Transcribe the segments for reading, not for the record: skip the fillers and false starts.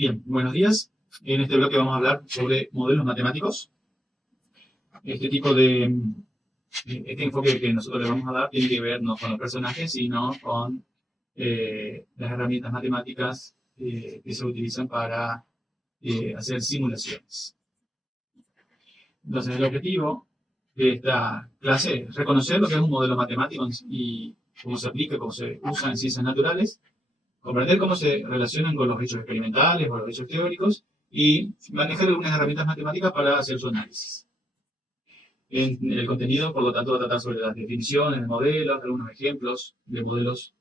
Bien, buenos días. En este bloque vamos a hablar sobre modelos matemáticos. Este enfoque que nosotros le vamos a dar tiene que ver no con los personajes, sino con las herramientas matemáticas que se utilizan para hacer simulaciones. Entonces, el objetivo de esta clase es reconocer lo que es un modelo matemático y cómo se aplica, cómo se usa en ciencias naturales, comprender cómo se relacionan con los hechos experimentales o los hechos teóricos y manejar algunas herramientas matemáticas para hacer su análisis. En el contenido, por lo tanto, va a tratar sobre las definiciones de modelos, algunos ejemplos de modelos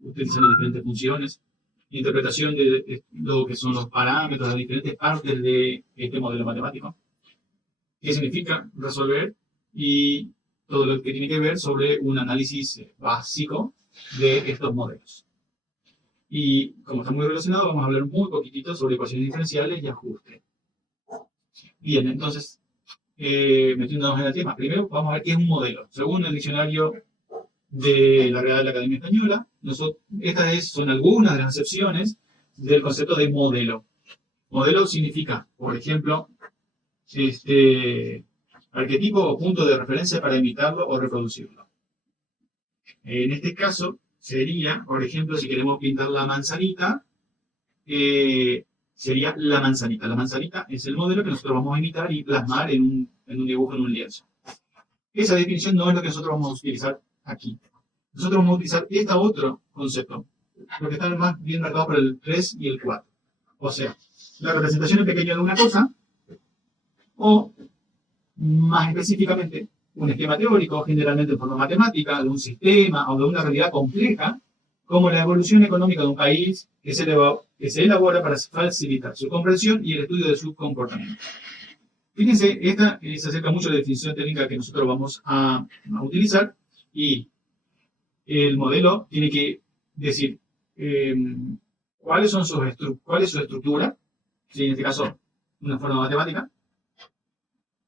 utilizando diferentes funciones, interpretación de lo que son los parámetros, las diferentes partes de este modelo matemático, qué significa resolver y todo lo que tiene que ver sobre un análisis básico de estos modelos. Y como está muy relacionado, vamos a hablar muy poquitito sobre ecuaciones diferenciales y ajuste. Bien, entonces, metiéndonos en el tema, primero vamos a ver qué es un modelo. Según el diccionario de la Real Academia Española, estas son algunas de las acepciones del concepto de modelo. Modelo significa, por ejemplo, arquetipo o punto de referencia para imitarlo o reproducirlo. En este caso, sería, por ejemplo, si queremos pintar la manzanita, sería la manzanita. La manzanita es el modelo que nosotros vamos a imitar y plasmar en un dibujo, en un lienzo. Esa definición no es lo que nosotros vamos a utilizar aquí. Nosotros vamos a utilizar este otro concepto, porque están más bien marcados por el 3 y el 4. O sea, la representación en pequeño de una cosa, o más específicamente, un esquema teórico, generalmente en forma matemática, de un sistema o de una realidad compleja, como la evolución económica de un país que se elabora para facilitar su comprensión y el estudio de su comportamiento. Fíjense, esta se acerca mucho a la definición técnica que nosotros vamos a utilizar, y el modelo tiene que decir cuál es su estructura, ¿sí? En este caso, una forma matemática,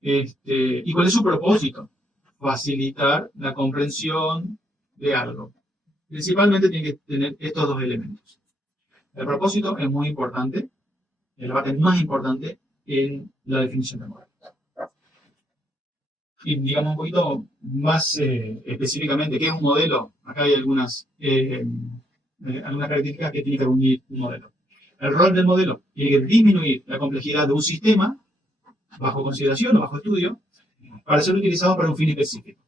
y cuál es su propósito: facilitar la comprensión de algo. Principalmente tiene que tener estos dos elementos. El propósito es muy importante, es la parte más importante en la definición de modelo. Y digamos un poquito más específicamente, ¿qué es un modelo? Acá hay algunas características que tiene que reunir un modelo. El rol del modelo tiene que disminuir la complejidad de un sistema bajo consideración o bajo estudio para ser utilizado para un fin específico.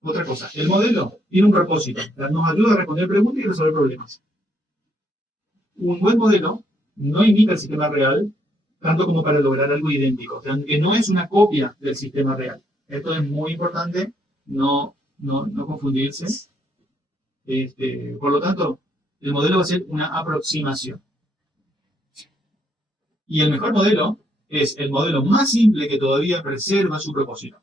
Otra cosa, el modelo tiene un propósito, nos ayuda a responder preguntas y resolver problemas. Un buen modelo no imita el sistema real tanto como para lograr algo idéntico, o sea, que no es una copia del sistema real. Esto es muy importante, no confundirse. Por lo tanto, el modelo va a ser una aproximación. Y el mejor modelo es el modelo más simple que todavía preserva su propósito.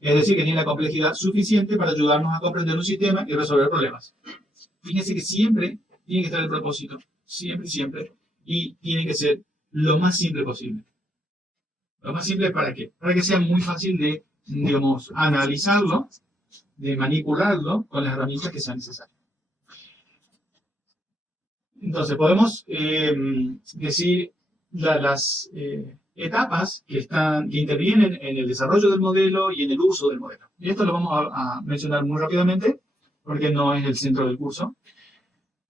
Es decir, que tiene la complejidad suficiente para ayudarnos a comprender un sistema y resolver problemas. Fíjense que siempre tiene que estar el propósito. Siempre, siempre. Y tiene que ser lo más simple posible. ¿Lo más simple para qué? Para que sea muy fácil de, digamos, analizarlo, de manipularlo con las herramientas que sean necesarias. Entonces, podemos decir las etapas que intervienen en el desarrollo del modelo y en el uso del modelo. Y esto lo vamos a mencionar muy rápidamente, porque no es el centro del curso.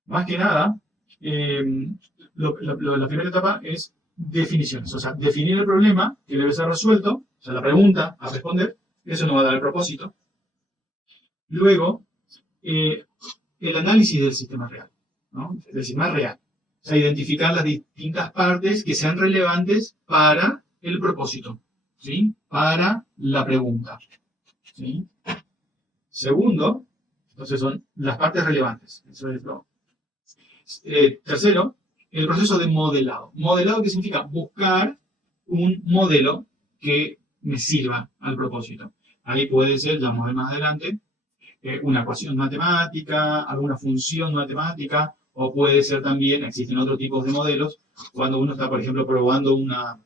Más que nada, la primera etapa es definiciones, o sea, definir el problema que debe ser resuelto, o sea, la pregunta a responder, eso nos va a dar el propósito. Luego, el análisis del sistema real, ¿no? Del sistema real. O sea, identificar las distintas partes que sean relevantes para el propósito, ¿sí? Para la pregunta, ¿sí? Segundo, entonces son las partes relevantes. Eso es lo. Tercero, el proceso de modelado. Modelado, ¿qué significa? Buscar un modelo que me sirva al propósito. Ahí puede ser, ya vamos a ver más adelante, una ecuación matemática, alguna función matemática, o puede ser también, existen otros tipos de modelos, cuando uno está, por ejemplo, probando una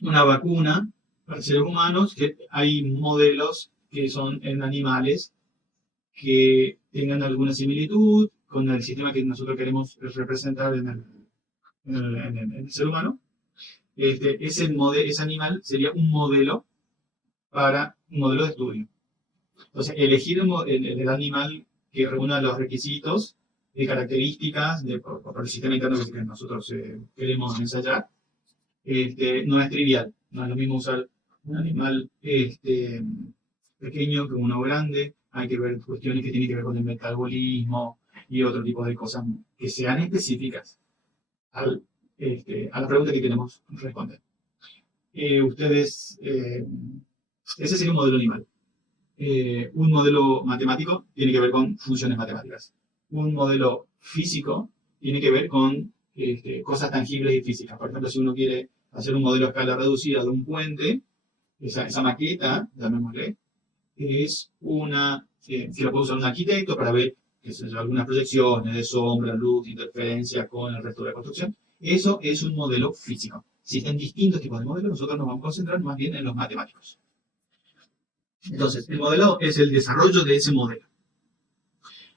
vacuna para seres humanos, que hay modelos que son en animales que tengan alguna similitud con el sistema que nosotros queremos representar en el ser humano, ese animal sería un modelo para un modelo de estudio. Entonces, elegir el animal que reúna los requisitos de características por el sistema interno que nosotros queremos ensayar, no es trivial. No es lo mismo usar un animal pequeño que uno grande. Hay que ver cuestiones que tienen que ver con el metabolismo y otro tipo de cosas que sean específicas a la pregunta que queremos responder. Ese sería un modelo animal. Un modelo matemático tiene que ver con funciones matemáticas. Un modelo físico tiene que ver con cosas tangibles y físicas. Por ejemplo, si uno quiere hacer un modelo a escala reducida de un puente, esa maqueta, llamémosle, es que lo puede usar un arquitecto para ver algunas proyecciones de sombra, luz, interferencia con el resto de la construcción. Eso es un modelo físico. Existen distintos tipos de modelos, nosotros nos vamos a concentrar más bien en los matemáticos. Entonces, el modelado es el desarrollo de ese modelo.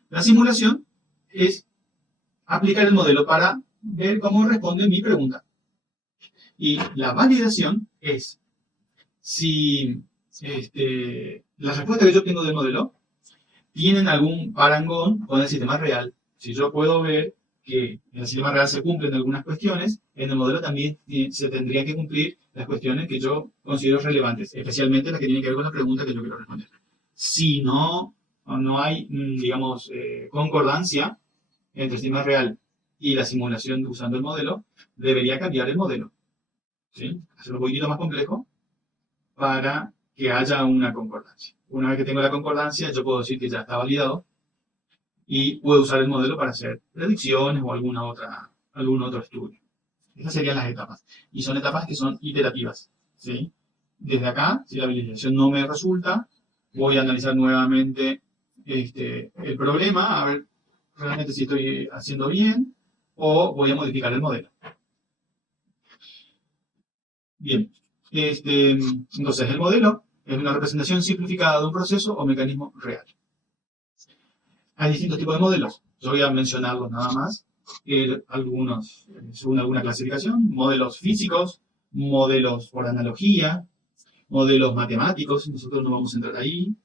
La simulación es aplicar el modelo para ver cómo responde mi pregunta. Y la validación es si las respuestas que yo tengo del modelo tienen algún parangón con el sistema real. Si yo puedo ver que en el sistema real se cumplen algunas cuestiones, en el modelo también se tendrían que cumplir las cuestiones que yo considero relevantes, especialmente las que tienen que ver con la pregunta que yo quiero responder. Si no hay, digamos, concordancia entre el sistema real y la simulación usando el modelo, debería cambiar el modelo. ¿Sí? Hacerlo un poquitito más complejo para que haya una concordancia. Una vez que tengo la concordancia, yo puedo decir que ya está validado y puedo usar el modelo para hacer predicciones o algún otro estudio. Estas serían las etapas. Y son etapas que son iterativas. ¿Sí? Desde acá, si la validación no me resulta, voy a analizar nuevamente el problema, a ver realmente si estoy haciendo bien, o voy a modificar el modelo. Bien. Entonces, el modelo es una representación simplificada de un proceso o mecanismo real. Hay distintos tipos de modelos. Yo voy a mencionarlos nada más. Algunos, según alguna clasificación, modelos físicos, modelos por analogía, modelos matemáticos, nosotros no vamos a entrar ahí,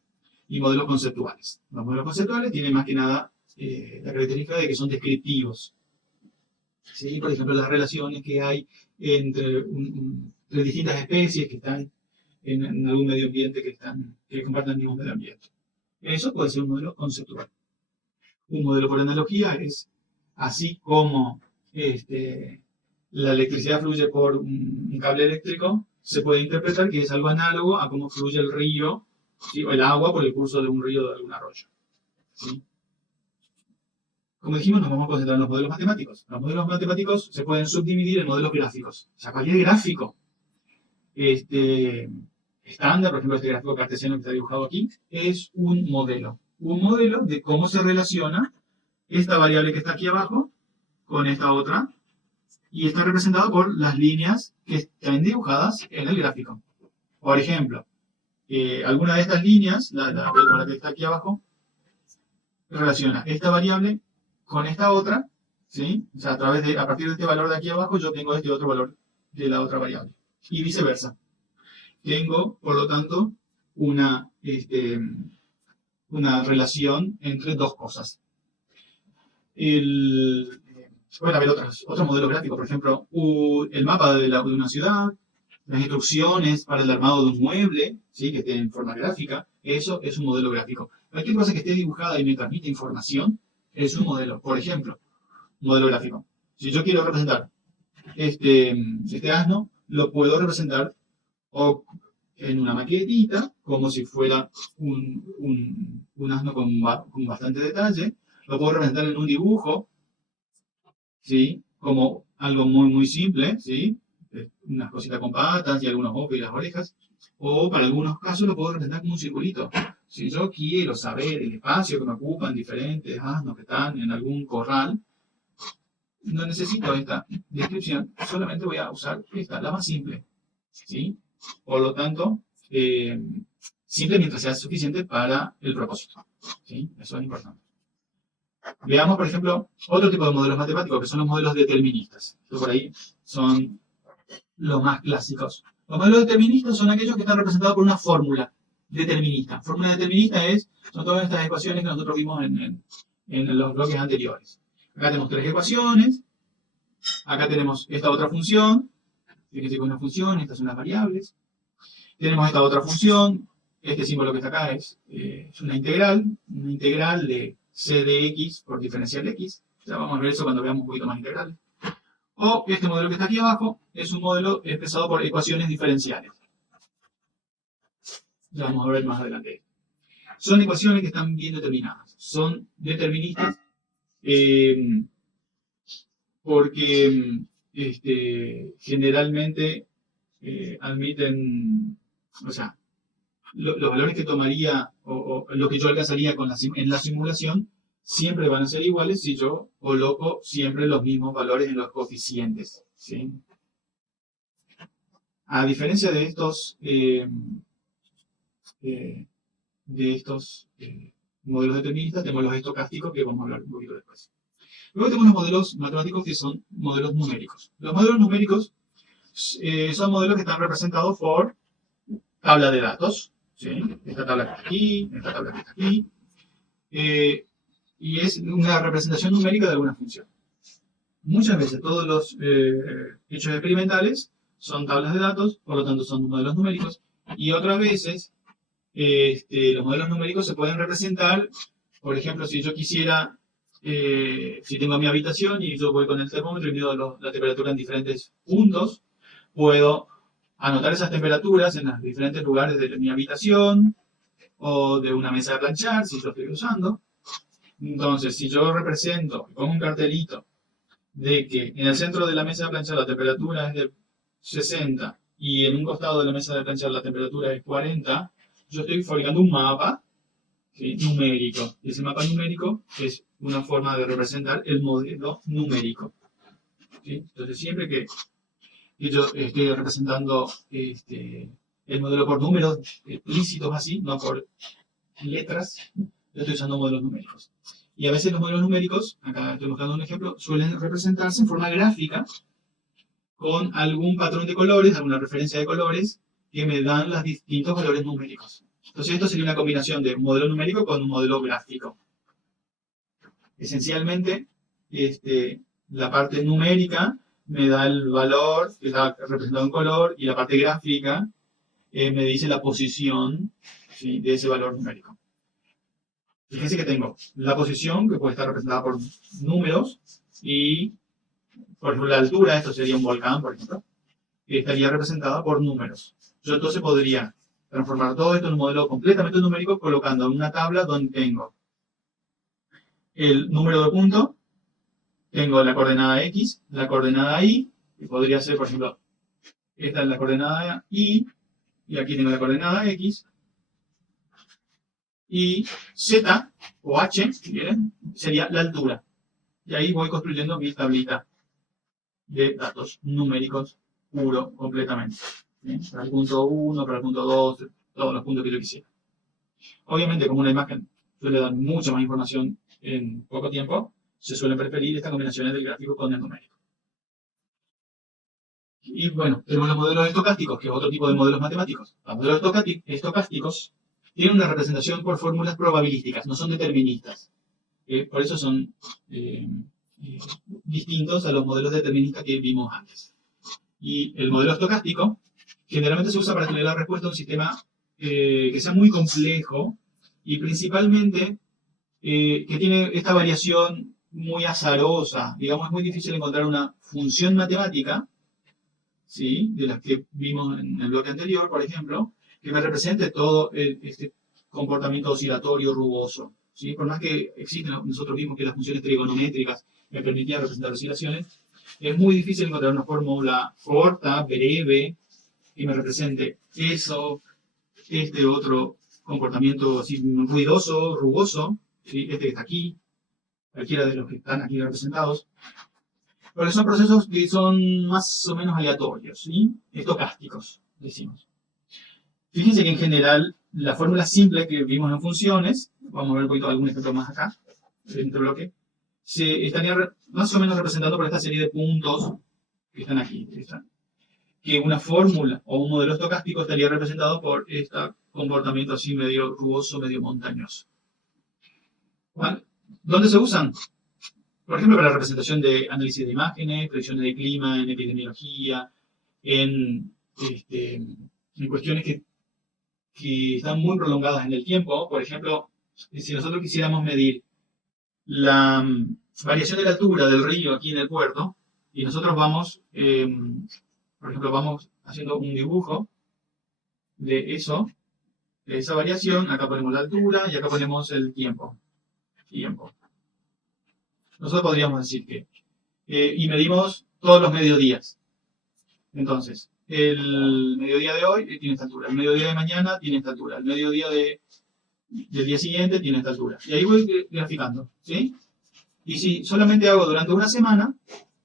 y modelos conceptuales. Los modelos conceptuales tienen más que nada la característica de que son descriptivos. ¿Sí? Por ejemplo, las relaciones que hay entre distintas especies que están en algún medio ambiente que comparten el mismo medio ambiente. Eso puede ser un modelo conceptual. Un modelo por analogía es así como la electricidad fluye por un cable eléctrico, se puede interpretar que es algo análogo a cómo fluye el río, ¿sí? O el agua por el curso de un río o de algún arroyo. ¿Sí? Como dijimos, nos vamos a concentrar en los modelos matemáticos. Los modelos matemáticos se pueden subdividir en modelos gráficos. O sea, cualquier gráfico estándar, por ejemplo, este gráfico cartesiano que está dibujado aquí, es un modelo. Un modelo de cómo se relaciona esta variable que está aquí abajo con esta otra, y está representado por las líneas que están dibujadas en el gráfico. Por ejemplo, alguna de estas líneas, la que está aquí abajo, relaciona esta variable con esta otra, ¿sí? O sea, a partir de este valor de aquí abajo, yo tengo este otro valor de la otra variable. Y viceversa. Tengo, por lo tanto, una relación entre dos cosas. Pueden haber otros modelos gráficos, por ejemplo, el mapa de una ciudad, las instrucciones para el armado de un mueble, ¿sí? Que esté en forma gráfica, eso es un modelo gráfico. Cualquier cosa que esté dibujada y me transmite información es un modelo. Por ejemplo, un modelo gráfico. Si yo quiero representar este asno, lo puedo representar o en una maquetita, como si fuera un asno con bastante detalle. Lo puedo representar en un dibujo, ¿sí? Como algo muy, muy simple, ¿sí? Unas cositas con patas y algunos ojos y las orejas. O para algunos casos lo puedo representar como un circulito. Si yo quiero saber el espacio que me ocupan diferentes asnos que están en algún corral, no necesito esta descripción, solamente voy a usar esta, la más simple, ¿sí? Por lo tanto, simple mientras sea suficiente para el propósito, ¿sí? Eso es importante. Veamos, por ejemplo, otro tipo de modelos matemáticos, que son los modelos deterministas. Estos por ahí son los más clásicos. Los modelos deterministas son aquellos que están representados por una fórmula determinista. Fórmula determinista son todas estas ecuaciones que nosotros vimos en los bloques anteriores. Acá tenemos tres ecuaciones. Acá tenemos esta otra función. Fíjense que es una función, estas son las variables. Tenemos esta otra función. Este símbolo que está acá es una integral de c de x por diferencial de x. Ya vamos a ver eso cuando veamos un poquito más integrales. O este modelo que está aquí abajo es un modelo expresado por ecuaciones diferenciales. Ya vamos a ver más adelante. Son ecuaciones que están bien determinadas. Son deterministas porque generalmente admiten, o sea, los valores que tomaría o lo que yo alcanzaría en la simulación siempre van a ser iguales si yo coloco siempre los mismos valores en los coeficientes, ¿sí? A diferencia de estos modelos deterministas, tenemos los estocásticos que vamos a hablar un poquito después. Luego tenemos los modelos matemáticos que son modelos numéricos. Los modelos numéricos son modelos que están representados por tabla de datos, ¿sí? Esta tabla que está aquí, esta tabla que está aquí, y es una representación numérica de alguna función. Muchas veces todos los hechos experimentales son tablas de datos, por lo tanto son modelos numéricos, y otras veces los modelos numéricos se pueden representar, por ejemplo, si yo quisiera, si tengo mi habitación y yo voy con el termómetro y mido la temperatura en diferentes puntos, puedo anotar esas temperaturas en los diferentes lugares de mi habitación o de una mesa de planchar, si yo estoy usando. Entonces, si yo represento, pongo un cartelito de que en el centro de la mesa de planchar la temperatura es de 60 y en un costado de la mesa de planchar la temperatura es 40, yo estoy fabricando un mapa, ¿sí?, numérico. Y ese mapa numérico es una forma de representar el modelo numérico, ¿sí? Entonces, siempre que yo estoy representando el modelo por números explícitos así, no por letras, yo estoy usando modelos numéricos. Y a veces los modelos numéricos, acá estoy mostrando un ejemplo, suelen representarse en forma gráfica con algún patrón de colores, alguna referencia de colores que me dan los distintos valores numéricos. Entonces esto sería una combinación de un modelo numérico con un modelo gráfico. Esencialmente, la parte numérica me da el valor que está representado en color y la parte gráfica me dice la posición, ¿sí?, de ese valor numérico. Fíjense que tengo la posición que puede estar representada por números y, por ejemplo, la altura, esto sería un volcán, por ejemplo, que estaría representada por números. Yo entonces podría transformar todo esto en un modelo completamente numérico colocando en una tabla donde tengo el número de punto, tengo la coordenada X, la coordenada Y, que podría ser, por ejemplo, esta es la coordenada Y, y aquí tengo la coordenada X, y Z, o H, si quieren, sería la altura. Y ahí voy construyendo mi tablita de datos numéricos puro, completamente, ¿sí? Para el punto 1, para el punto 2, todos los puntos que yo quisiera. Obviamente, como una imagen suele dar mucha más información en poco tiempo, se suelen preferir estas combinaciones del gráfico con el numérico. Y bueno, tenemos los modelos estocásticos, que es otro tipo de modelos matemáticos. Los modelos estocásticos tienen una representación por fórmulas probabilísticas, no son deterministas. Por eso son distintos a los modelos deterministas que vimos antes. Y el modelo estocástico generalmente se usa para tener la respuesta a un sistema que sea muy complejo y principalmente que tiene esta variación muy azarosa. Digamos, es muy difícil encontrar una función matemática, ¿sí?, de las que vimos en el bloque anterior, por ejemplo, que me represente todo este comportamiento oscilatorio rugoso, ¿sí? Por más que existen, nosotros vimos que las funciones trigonométricas me permitían representar oscilaciones, es muy difícil encontrar una fórmula corta, breve, que me represente eso, este otro comportamiento así ruidoso, rugoso, ¿sí?, este que está aquí, cualquiera de los que están aquí representados. Porque son procesos que son más o menos aleatorios, ¿sí?, estocásticos, decimos. Fíjense que en general la fórmula simple que vimos en funciones, vamos a ver un poquito algún ejemplo más acá, en este bloque, se estaría más o menos representado por esta serie de puntos que están aquí. Que una fórmula o un modelo estocástico estaría representado por este comportamiento así medio rugoso, medio montañoso. ¿Vale? ¿Dónde se usan? Por ejemplo, para la representación de análisis de imágenes, predicciones de clima, en epidemiología, en cuestiones que están muy prolongadas en el tiempo. Por ejemplo, si nosotros quisiéramos medir la variación de la altura del río aquí en el puerto, y nosotros vamos, por ejemplo, vamos haciendo un dibujo de eso, de esa variación. Acá ponemos la altura y acá ponemos el tiempo. Nosotros podríamos decir que, y medimos todos los mediodías. Entonces, el mediodía de hoy tiene esta altura, el mediodía de mañana tiene esta altura, el mediodía del día siguiente tiene esta altura. Y ahí voy graficando, ¿sí? Y si solamente hago durante una semana,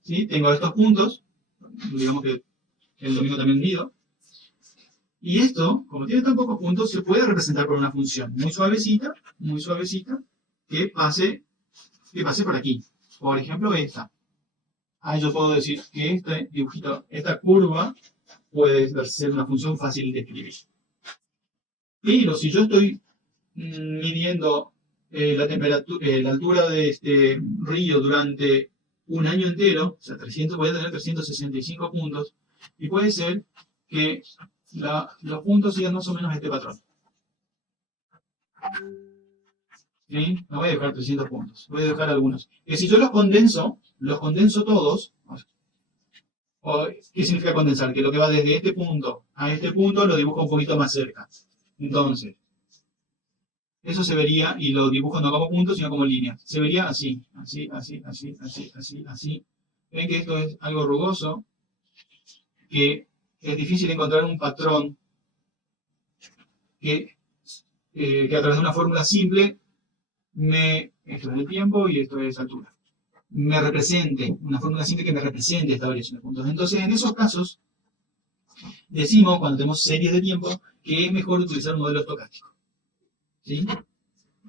¿sí? Tengo estos puntos, digamos que el domingo también mido. Y esto, como tiene tan pocos puntos, se puede representar por una función muy suavecita, que pase por aquí. Por ejemplo, esta. Ahí yo puedo decir que este dibujito, esta curva, puede ser una función fácil de escribir. Pero si yo estoy midiendo la temperatura, la altura de este río durante un año entero, o sea, voy a tener 365 puntos, y puede ser que los puntos sigan más o menos este patrón. ¿Sí? No voy a dejar 300 puntos, voy a dejar algunos. Que si yo los condenso todos, ¿qué significa condensar? Que lo que va desde este punto a este punto lo dibujo un poquito más cerca. Entonces, eso se vería, y lo dibujo no como puntos, sino como líneas. Se vería así. Ven que esto es algo rugoso, que es difícil encontrar un patrón que a través de una fórmula simple, esto es el tiempo y esto es altura, me represente, una fórmula simple que me represente esta variación de puntos. Entonces, en esos casos, decimos, cuando tenemos series de tiempo, que es mejor utilizar un modelo estocástico. ¿Sí?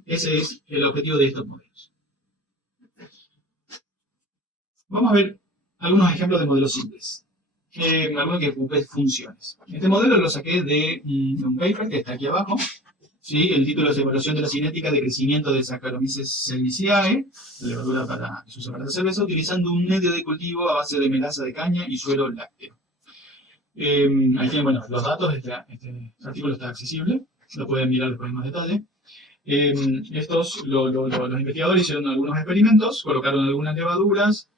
Ese es el objetivo de estos modelos. Vamos a ver algunos ejemplos de modelos simples. Algunos que ocupen funciones. Este modelo lo saqué de un paper que está aquí abajo. ¿Sí? El título es Evaluación de la cinética de crecimiento de Saccharomyces cerevisiae, levadura que se usa para la cerveza, utilizando un medio de cultivo a base de melaza de caña y suero lácteo. Ahí tienen, bueno, los datos. Este artículo está accesible, lo pueden mirar después en más detalle. Los investigadores hicieron algunos experimentos, colocaron algunas levaduras,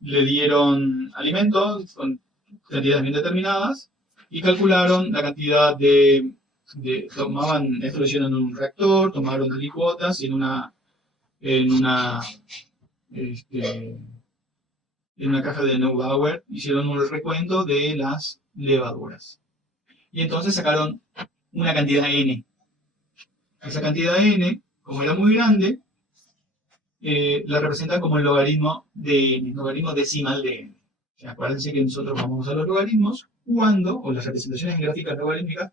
le dieron alimentos con cantidades bien determinadas y calcularon la cantidad esto lo hicieron en un reactor, tomaron alicuotas y en una caja de Neubauer hicieron un recuento de las levaduras. Y entonces sacaron una cantidad n. Esa cantidad n, como era muy grande, la representan como el logaritmo de n, logaritmo decimal de n. O sea, acuérdense que nosotros vamos a usar los logaritmos o las representaciones en gráficas logarítmicas,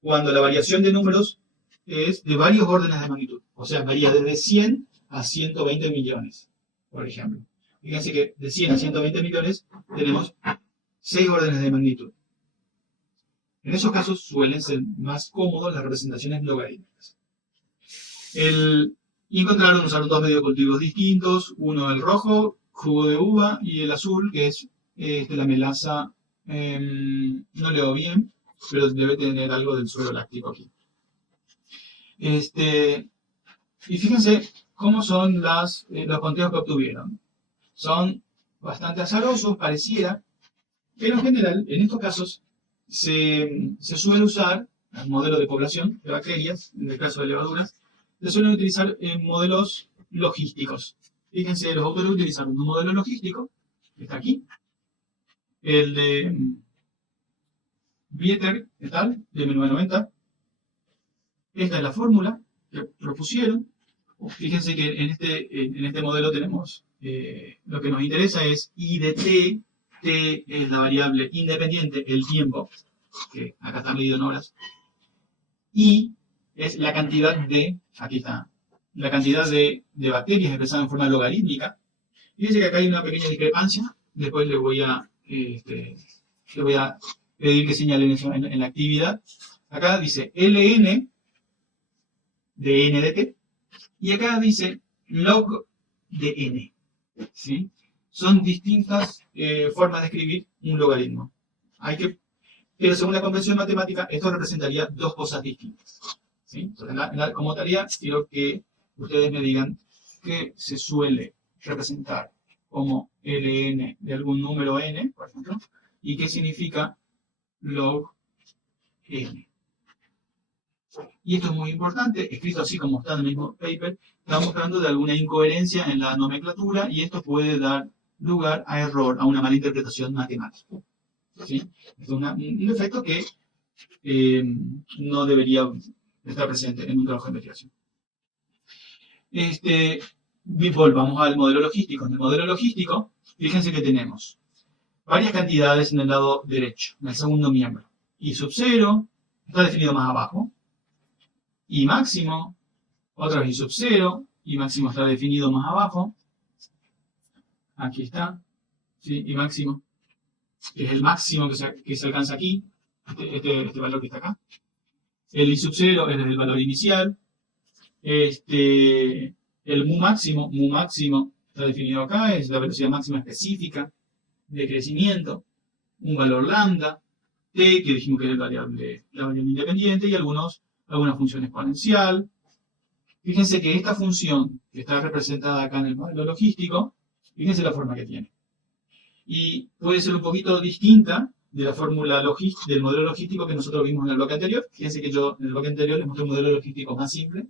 cuando la variación de números es de varios órdenes de magnitud. O sea, varía desde 100 a 120 millones, por ejemplo. Fíjense que de 100 a 120 millones tenemos 6 órdenes de magnitud. En esos casos suelen ser más cómodos las representaciones logarítmicas. Usaron dos medios de cultivos distintos, uno el rojo, jugo de uva, y el azul, que es la melaza, no leo bien, pero debe tener algo del suero láctico aquí. Y fíjense cómo son los conteos que obtuvieron. Son bastante azarosos, pareciera, pero en general, en estos casos, se suele usar el modelo de población de bacterias, en el caso de levaduras, se suelen utilizar modelos logísticos. Fíjense, los autores utilizaron un modelo logístico, que está aquí, el de Vieter et al. De 1990. Esta es la fórmula que propusieron. Fíjense que en este modelo tenemos, lo que nos interesa es I de t. T es la variable independiente, el tiempo, que acá está medido en horas. I es la cantidad de, aquí está, la cantidad de bacterias expresada en forma logarítmica. Fíjense que acá hay una pequeña discrepancia. Después le voy a pedir que señalen eso en la actividad. Acá dice ln de n de t. Y acá dice log de n. ¿Sí? Son distintas formas de escribir un logaritmo. Pero según la convención matemática, esto representaría dos cosas distintas. ¿Sí? Entonces, como tarea, quiero que ustedes me digan qué se suele representar como ln de algún número n, por ejemplo, y qué significa log n. Y esto es muy importante, escrito así como está en el mismo paper, está mostrando de alguna incoherencia en la nomenclatura y esto puede dar lugar a error, a una mala interpretación matemática. ¿Sí? Es un efecto que no debería estar presente en un trabajo de investigación. Volvamos al modelo logístico. En el modelo logístico, fíjense que tenemos varias cantidades en el lado derecho, en el segundo miembro. Y sub 0 está definido más abajo. Y máximo, otra vez y sub 0, y máximo está definido más abajo. Aquí está. ¿Sí? Y máximo, que es el máximo que se alcanza aquí, este valor que está acá. El I sub 0 es el valor inicial. El mu máximo está definido acá, es la velocidad máxima específica de crecimiento. Un valor lambda, t, que dijimos que es la variable independiente, y alguna función exponencial. Fíjense que esta función que está representada acá en el modelo logístico, fíjense la forma que tiene. Y puede ser un poquito distinta de la fórmula del modelo logístico que nosotros vimos en el bloque anterior. Fíjense que yo en el bloque anterior les mostré un modelo logístico más simple,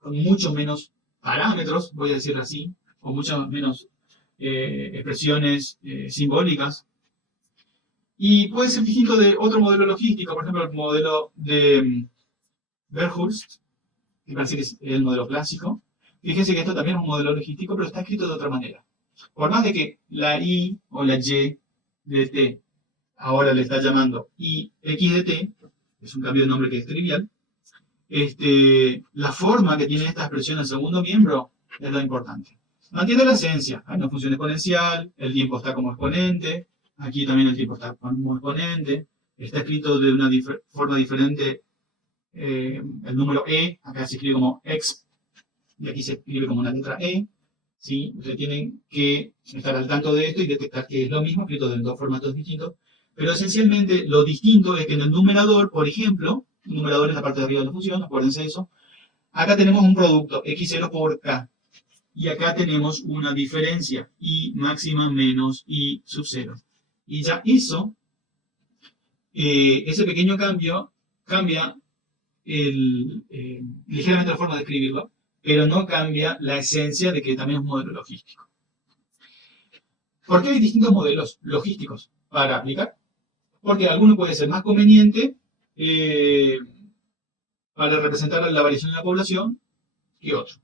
con mucho menos parámetros, voy a decirlo así, con muchas menos expresiones simbólicas. Y puede ser distinto de otro modelo logístico, por ejemplo, el modelo de Verhulst, que parece que es el modelo clásico. Fíjense que esto también es un modelo logístico, pero está escrito de otra manera. Por más de que la I o la Y de T ahora le está llamando IX de T, es un cambio de nombre que es trivial, la forma que tiene esta expresión en el segundo miembro es lo importante. Mantiene la esencia, hay una función exponencial, el tiempo está como exponente, aquí también el tiempo está como exponente, está escrito de una forma diferente el número E, acá se escribe como X, y aquí se escribe como una letra E. ¿Sí? Ustedes tienen que estar al tanto de esto y detectar que es lo mismo, escrito en dos formatos distintos. Pero esencialmente lo distinto es que en el numerador, por ejemplo, el numerador es la parte de arriba de la función, acuérdense de eso. Acá tenemos un producto, x0 por k. Y acá tenemos una diferencia, i máxima menos i sub 0. Y ya eso, ese pequeño cambio, cambia ligeramente la forma de escribirlo, pero no cambia la esencia de que también es un modelo logístico. ¿Por qué hay distintos modelos logísticos para aplicar? Porque alguno puede ser más conveniente para representar la variación de la población que otro.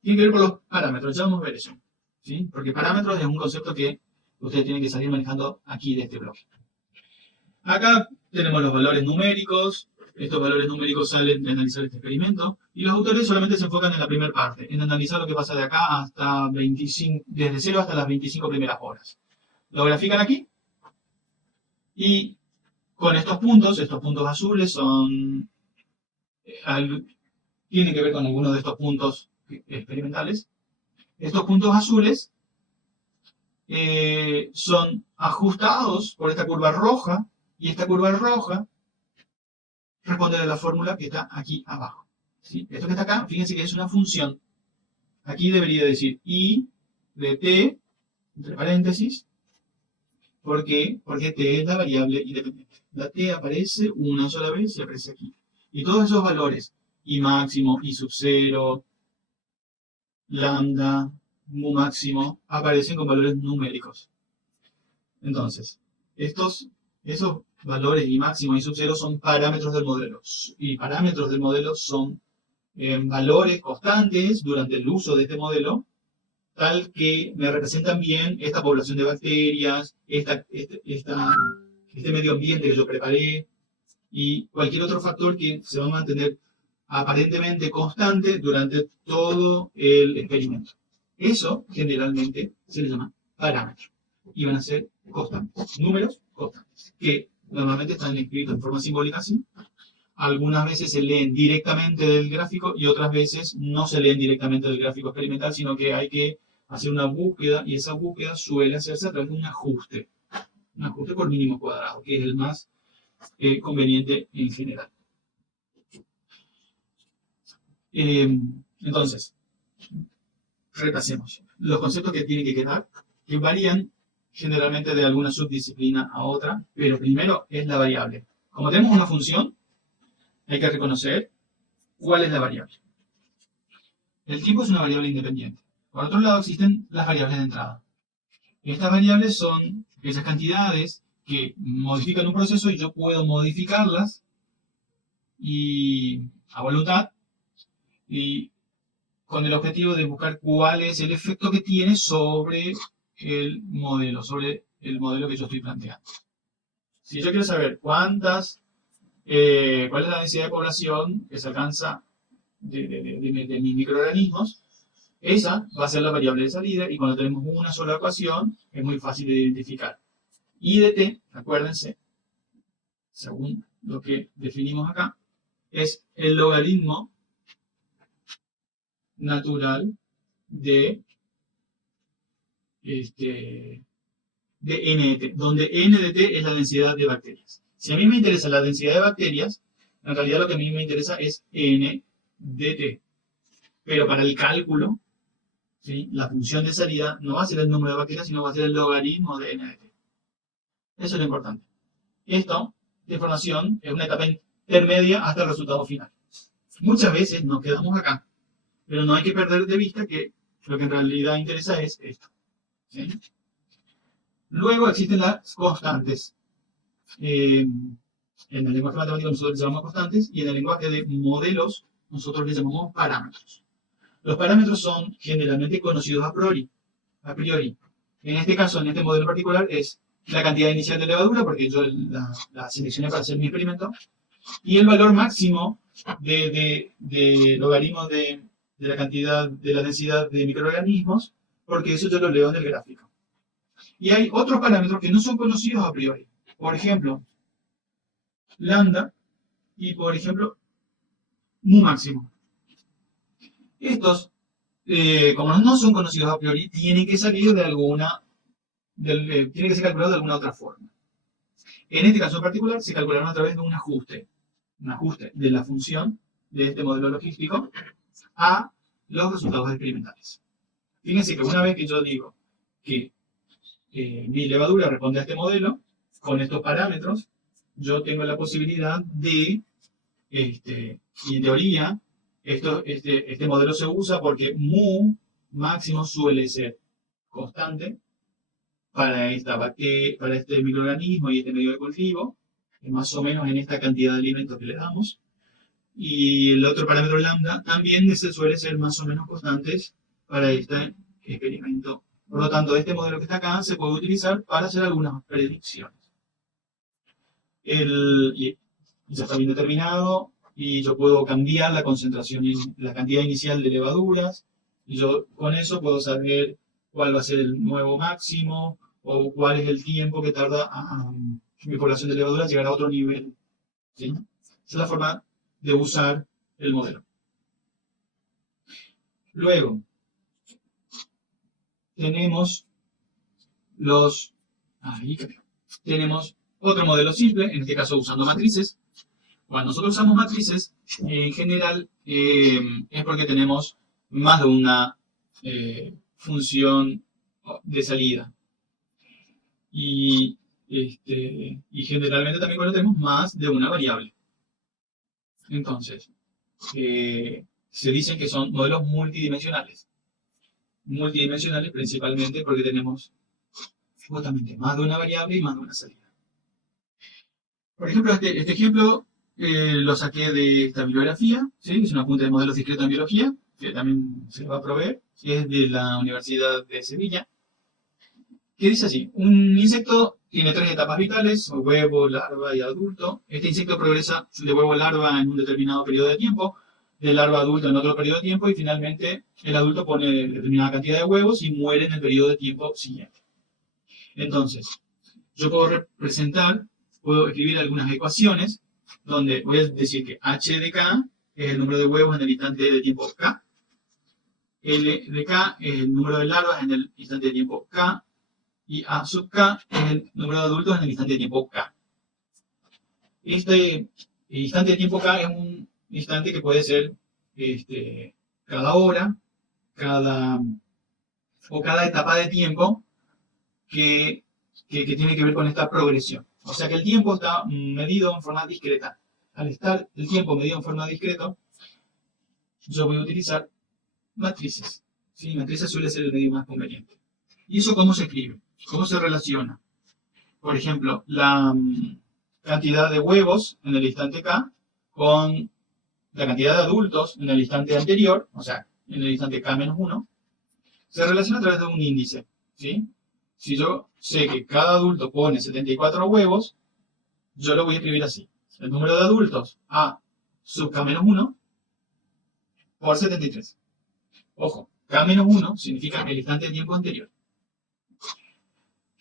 Tiene que ver con los parámetros, ya vamos a ver eso. ¿Sí? Porque parámetros es un concepto que ustedes tienen que salir manejando aquí de este bloque. Acá tenemos los valores numéricos. Estos valores numéricos salen de analizar este experimento. Y los autores solamente se enfocan en la primera parte, en analizar lo que pasa de acá hasta 25, desde 0 hasta las 25 primeras horas. Lo grafican aquí. Y con estos puntos azules tienen que ver con algunos de estos puntos experimentales. Estos puntos azules son ajustados por esta curva roja, y esta curva roja responde a la fórmula que está aquí abajo. ¿Sí? Esto que está acá, fíjense que es una función. Aquí debería decir i de t, entre paréntesis. ¿Por qué? Porque t es la variable independiente. La t aparece una sola vez y aparece aquí. Y todos esos valores, i máximo, i sub 0, lambda, mu máximo, aparecen con valores numéricos. Entonces, esos valores i máximo, i sub 0 son parámetros del modelo. Y parámetros del modelo son valores constantes durante el uso de este modelo, tal que me representan bien esta población de bacterias, este medio ambiente que yo preparé, y cualquier otro factor que se va a mantener aparentemente constante durante todo el experimento. Eso generalmente se le llama parámetro. Y van a ser constantes, números constantes, que normalmente están escritos en forma simbólica así. Algunas veces se leen directamente del gráfico y otras veces no se leen directamente del gráfico experimental, sino que hay que hacer una búsqueda y esa búsqueda suele hacerse a través de un ajuste por mínimo cuadrado, que es el más conveniente en general. Entonces, repasemos. Los conceptos que tienen que quedar, que varían generalmente de alguna subdisciplina a otra, pero primero es la variable. Como tenemos una función, hay que reconocer cuál es la variable. El tiempo es una variable independiente. Por otro lado, existen las variables de entrada. Estas variables son esas cantidades que modifican un proceso y yo puedo modificarlas y a voluntad y con el objetivo de buscar cuál es el efecto que tiene sobre el modelo que yo estoy planteando. Si yo quiero saber cuál es la densidad de población que se alcanza de mis microorganismos, esa va a ser la variable de salida y cuando tenemos una sola ecuación es muy fácil de identificar. I de t, acuérdense, según lo que definimos acá, es el logaritmo natural de n de t, donde n de t es la densidad de bacterias. Si a mí me interesa la densidad de bacterias, en realidad lo que a mí me interesa es n de t. Pero para el cálculo, ¿sí?, la función de salida no va a ser el número de bacterias, sino va a ser el logaritmo de n de t. Eso es lo importante. Esto, de información, es una etapa intermedia hasta el resultado final. Muchas veces nos quedamos acá, pero no hay que perder de vista que lo que en realidad interesa es esto. ¿Sí? Luego existen las constantes. En el lenguaje matemático nosotros les llamamos constantes y en el lenguaje de modelos nosotros les llamamos parámetros. Los parámetros son generalmente conocidos a priori. En este caso, en este modelo particular, es la cantidad inicial de levadura, porque yo la seleccioné para hacer mi experimento, y el valor máximo de logaritmo de la cantidad, de la densidad de microorganismos, porque eso yo lo leo en el gráfico. Y hay otros parámetros que no son conocidos a priori. Por ejemplo, lambda y, por ejemplo, mu máximo. Estos, como no son conocidos a priori, tienen que salir de tiene que ser calculado de alguna otra forma. En este caso en particular, se calcularon a través de un ajuste de la función de este modelo logístico a los resultados experimentales. Fíjense que una vez que yo digo que mi levadura responde a este modelo, con estos parámetros, yo tengo la posibilidad de, y en teoría, este modelo se usa porque mu máximo suele ser constante para este microorganismo y este medio de cultivo, más o menos en esta cantidad de alimentos que le damos. Y el otro parámetro lambda también suele ser más o menos constantes para este experimento. Por lo tanto, este modelo que está acá se puede utilizar para hacer algunas predicciones. Ya está bien determinado y yo puedo cambiar la concentración, la cantidad inicial de levaduras. Y yo con eso puedo saber cuál va a ser el nuevo máximo o cuál es el tiempo que tarda a mi población de levaduras llegar a otro nivel. ¿Sí? Esa es la forma de usar el modelo. Luego, tenemos tenemos otro modelo simple, en este caso usando matrices. Cuando nosotros usamos matrices, en general es porque tenemos más de una función de salida. Y generalmente también cuando tenemos más de una variable. Entonces, se dicen que son modelos multidimensionales. Multidimensionales principalmente porque tenemos justamente más de una variable y más de una salida. Por ejemplo, este ejemplo lo saqué de esta bibliografía, ¿sí? Es un apunte de modelos discretos en biología, que también se va a proveer, es de la Universidad de Sevilla, que dice así: un insecto tiene 3 etapas vitales, huevo, larva y adulto. Este insecto progresa de huevo a larva en un determinado periodo de tiempo. del larva adulto en otro periodo de tiempo y finalmente el adulto pone determinada cantidad de huevos y muere en el periodo de tiempo siguiente. Entonces, yo puedo representar, puedo escribir algunas ecuaciones donde voy a decir que h de k es el número de huevos en el instante de tiempo k, L de k es el número de larvas en el instante de tiempo k, y A sub k es el número de adultos en el instante de tiempo k. Este instante de tiempo k es un instante que puede ser cada hora, cada etapa de tiempo que tiene que ver con esta progresión. O sea que el tiempo está medido en forma discreta. Al estar el tiempo medido en forma discreta, yo voy a utilizar matrices. ¿Sí? Matrices suele ser el medio más conveniente. ¿Y eso cómo se escribe? ¿Cómo se relaciona? Por ejemplo, la cantidad de huevos en el instante k con la cantidad de adultos en el instante anterior, o sea, en el instante k-1, se relaciona a través de un índice. ¿Sí? Si yo sé que cada adulto pone 74 huevos, yo lo voy a escribir así. El número de adultos a sub k-1 por 73. Ojo, k-1 significa el instante de tiempo anterior.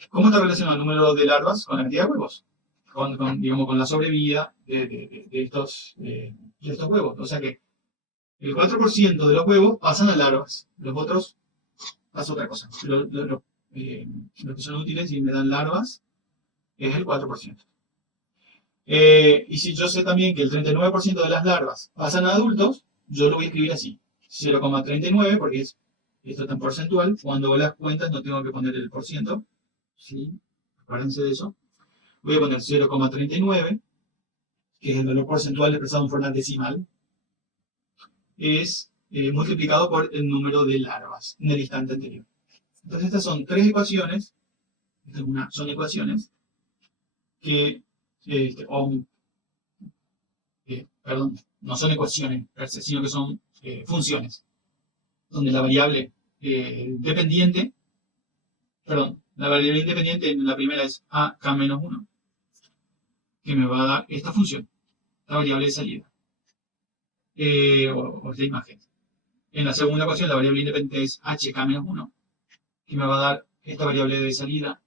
¿Cómo está relacionado el número de larvas con la cantidad de huevos? Digamos, con la sobrevida de estos huevos. O sea que el 4% de los huevos pasan a larvas. Los otros pasa otra cosa. Los que son útiles y me dan larvas es el 4%. Y si yo sé también que el 39% de las larvas pasan a adultos, yo lo voy a escribir así. 0,39, porque esto es tan porcentual. Cuando las cuentas no tengo que poner el por ciento. ¿Sí? Acuérdense de eso. Voy a poner 0,39, que es el valor porcentual expresado en forma decimal. Es multiplicado por el número de larvas en el instante anterior. Entonces estas son tres ecuaciones. Son ecuaciones que, perdón, no son ecuaciones per se, sino que son funciones, donde la variable dependiente, perdón, la variable independiente en la primera es a k-1, que me va a dar esta función, la variable de salida, o esta imagen. En la segunda ecuación la variable independiente es hk-1, que me va a dar esta variable de salida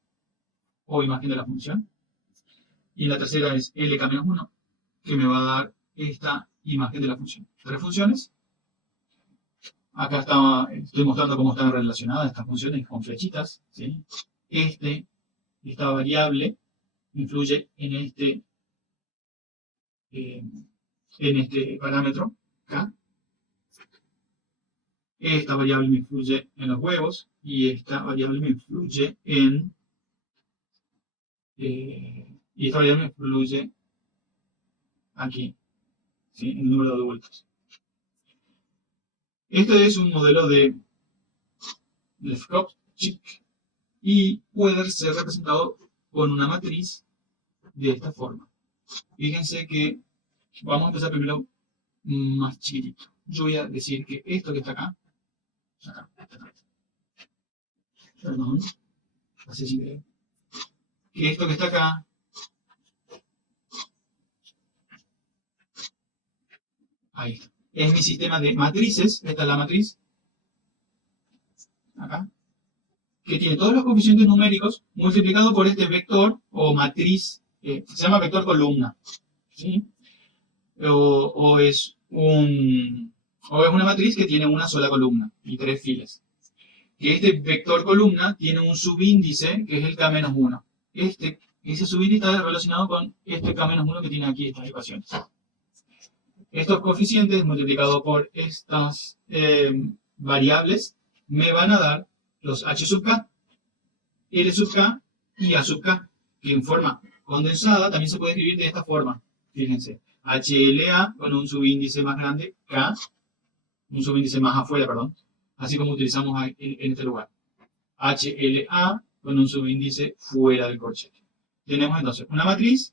o imagen de la función. Y en la tercera es lk-1, que me va a dar esta imagen de la función. Tres funciones. Acá estoy mostrando cómo están relacionadas estas funciones con flechitas. ¿Sí? Esta variable influye en este parámetro K. Esta variable me influye en los huevos y esta variable me influye y esta variable me influye aquí, ¿sí? En el número de adultos. Este es un modelo de Lefkowitz y puede ser representado con una matriz de esta forma. Fíjense que vamos a empezar primero más chiquitito. Yo voy a decir que esto que está acá, perdón, así sin querer, que esto que está acá ahí está. Es mi sistema de matrices, esta es la matriz, acá, que tiene todos los coeficientes numéricos multiplicado por este vector o matriz, se llama vector columna, ¿sí? O es una matriz que tiene una sola columna y tres filas. Que este vector columna tiene un subíndice que es el k-1. Ese subíndice está relacionado con este k-1 que tiene aquí estas ecuaciones. Estos coeficientes multiplicados por estas variables me van a dar los h sub k, l sub k y a sub k, que en forma condensada también se puede escribir de esta forma. Fíjense, HLA con un subíndice más grande, K, un subíndice más afuera, perdón, así como utilizamos en este lugar. HLA con un subíndice fuera del corchete. Tenemos entonces una matriz,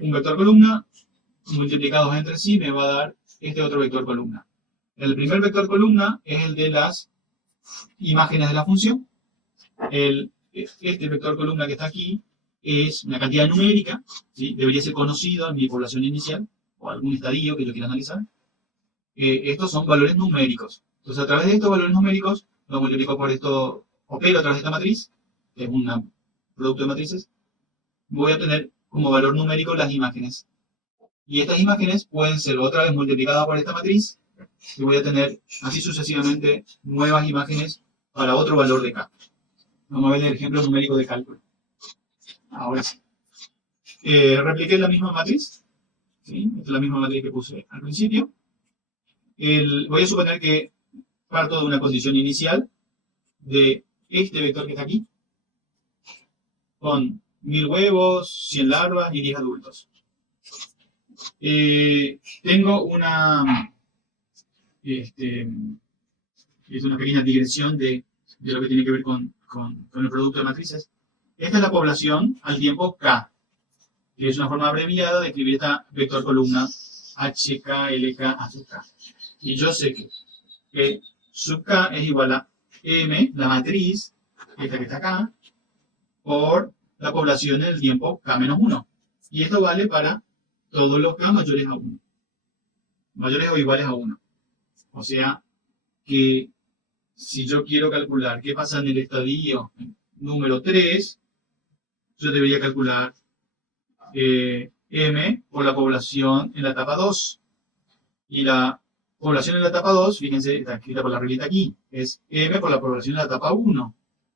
un vector columna, multiplicados entre sí me va a dar este otro vector columna. El primer vector columna es el de las imágenes de la función. Este vector columna que está aquí es una cantidad numérica, ¿sí? Debería ser conocido en mi población inicial, o algún estadio que yo quiera analizar. estos son valores numéricos. Entonces, a través de estos valores numéricos, lo multiplico por esto, opero a través de esta matriz, que es un producto de matrices, voy a tener como valor numérico las imágenes. Y estas imágenes pueden ser otra vez multiplicadas por esta matriz, y voy a tener así sucesivamente nuevas imágenes para otro valor de K. Vamos a ver el ejemplo numérico de cálculo. Ahora sí. Repliqué la misma matriz. ¿Sí? Esta es la misma matriz que puse al principio. Voy a suponer que parto de una condición inicial de este vector que está aquí, con 1000 huevos, 100 larvas y 10 adultos. Tengo una pequeña digresión de lo que tiene que ver con el producto de matrices. Esta es la población al tiempo K, que es una forma abreviada de escribir esta vector columna HKLK a sub K. Y yo sé que sub K es igual a M, la matriz, esta que está acá, por la población en el tiempo K menos 1. Y esto vale para todos los K mayores a 1. Mayores o iguales a 1. O sea que si yo quiero calcular qué pasa en el estadio número 3, yo debería calcular M por la población en la etapa 2. Y la población en la etapa 2, fíjense, está escrita por la reglita aquí, es M por la población en la etapa 1.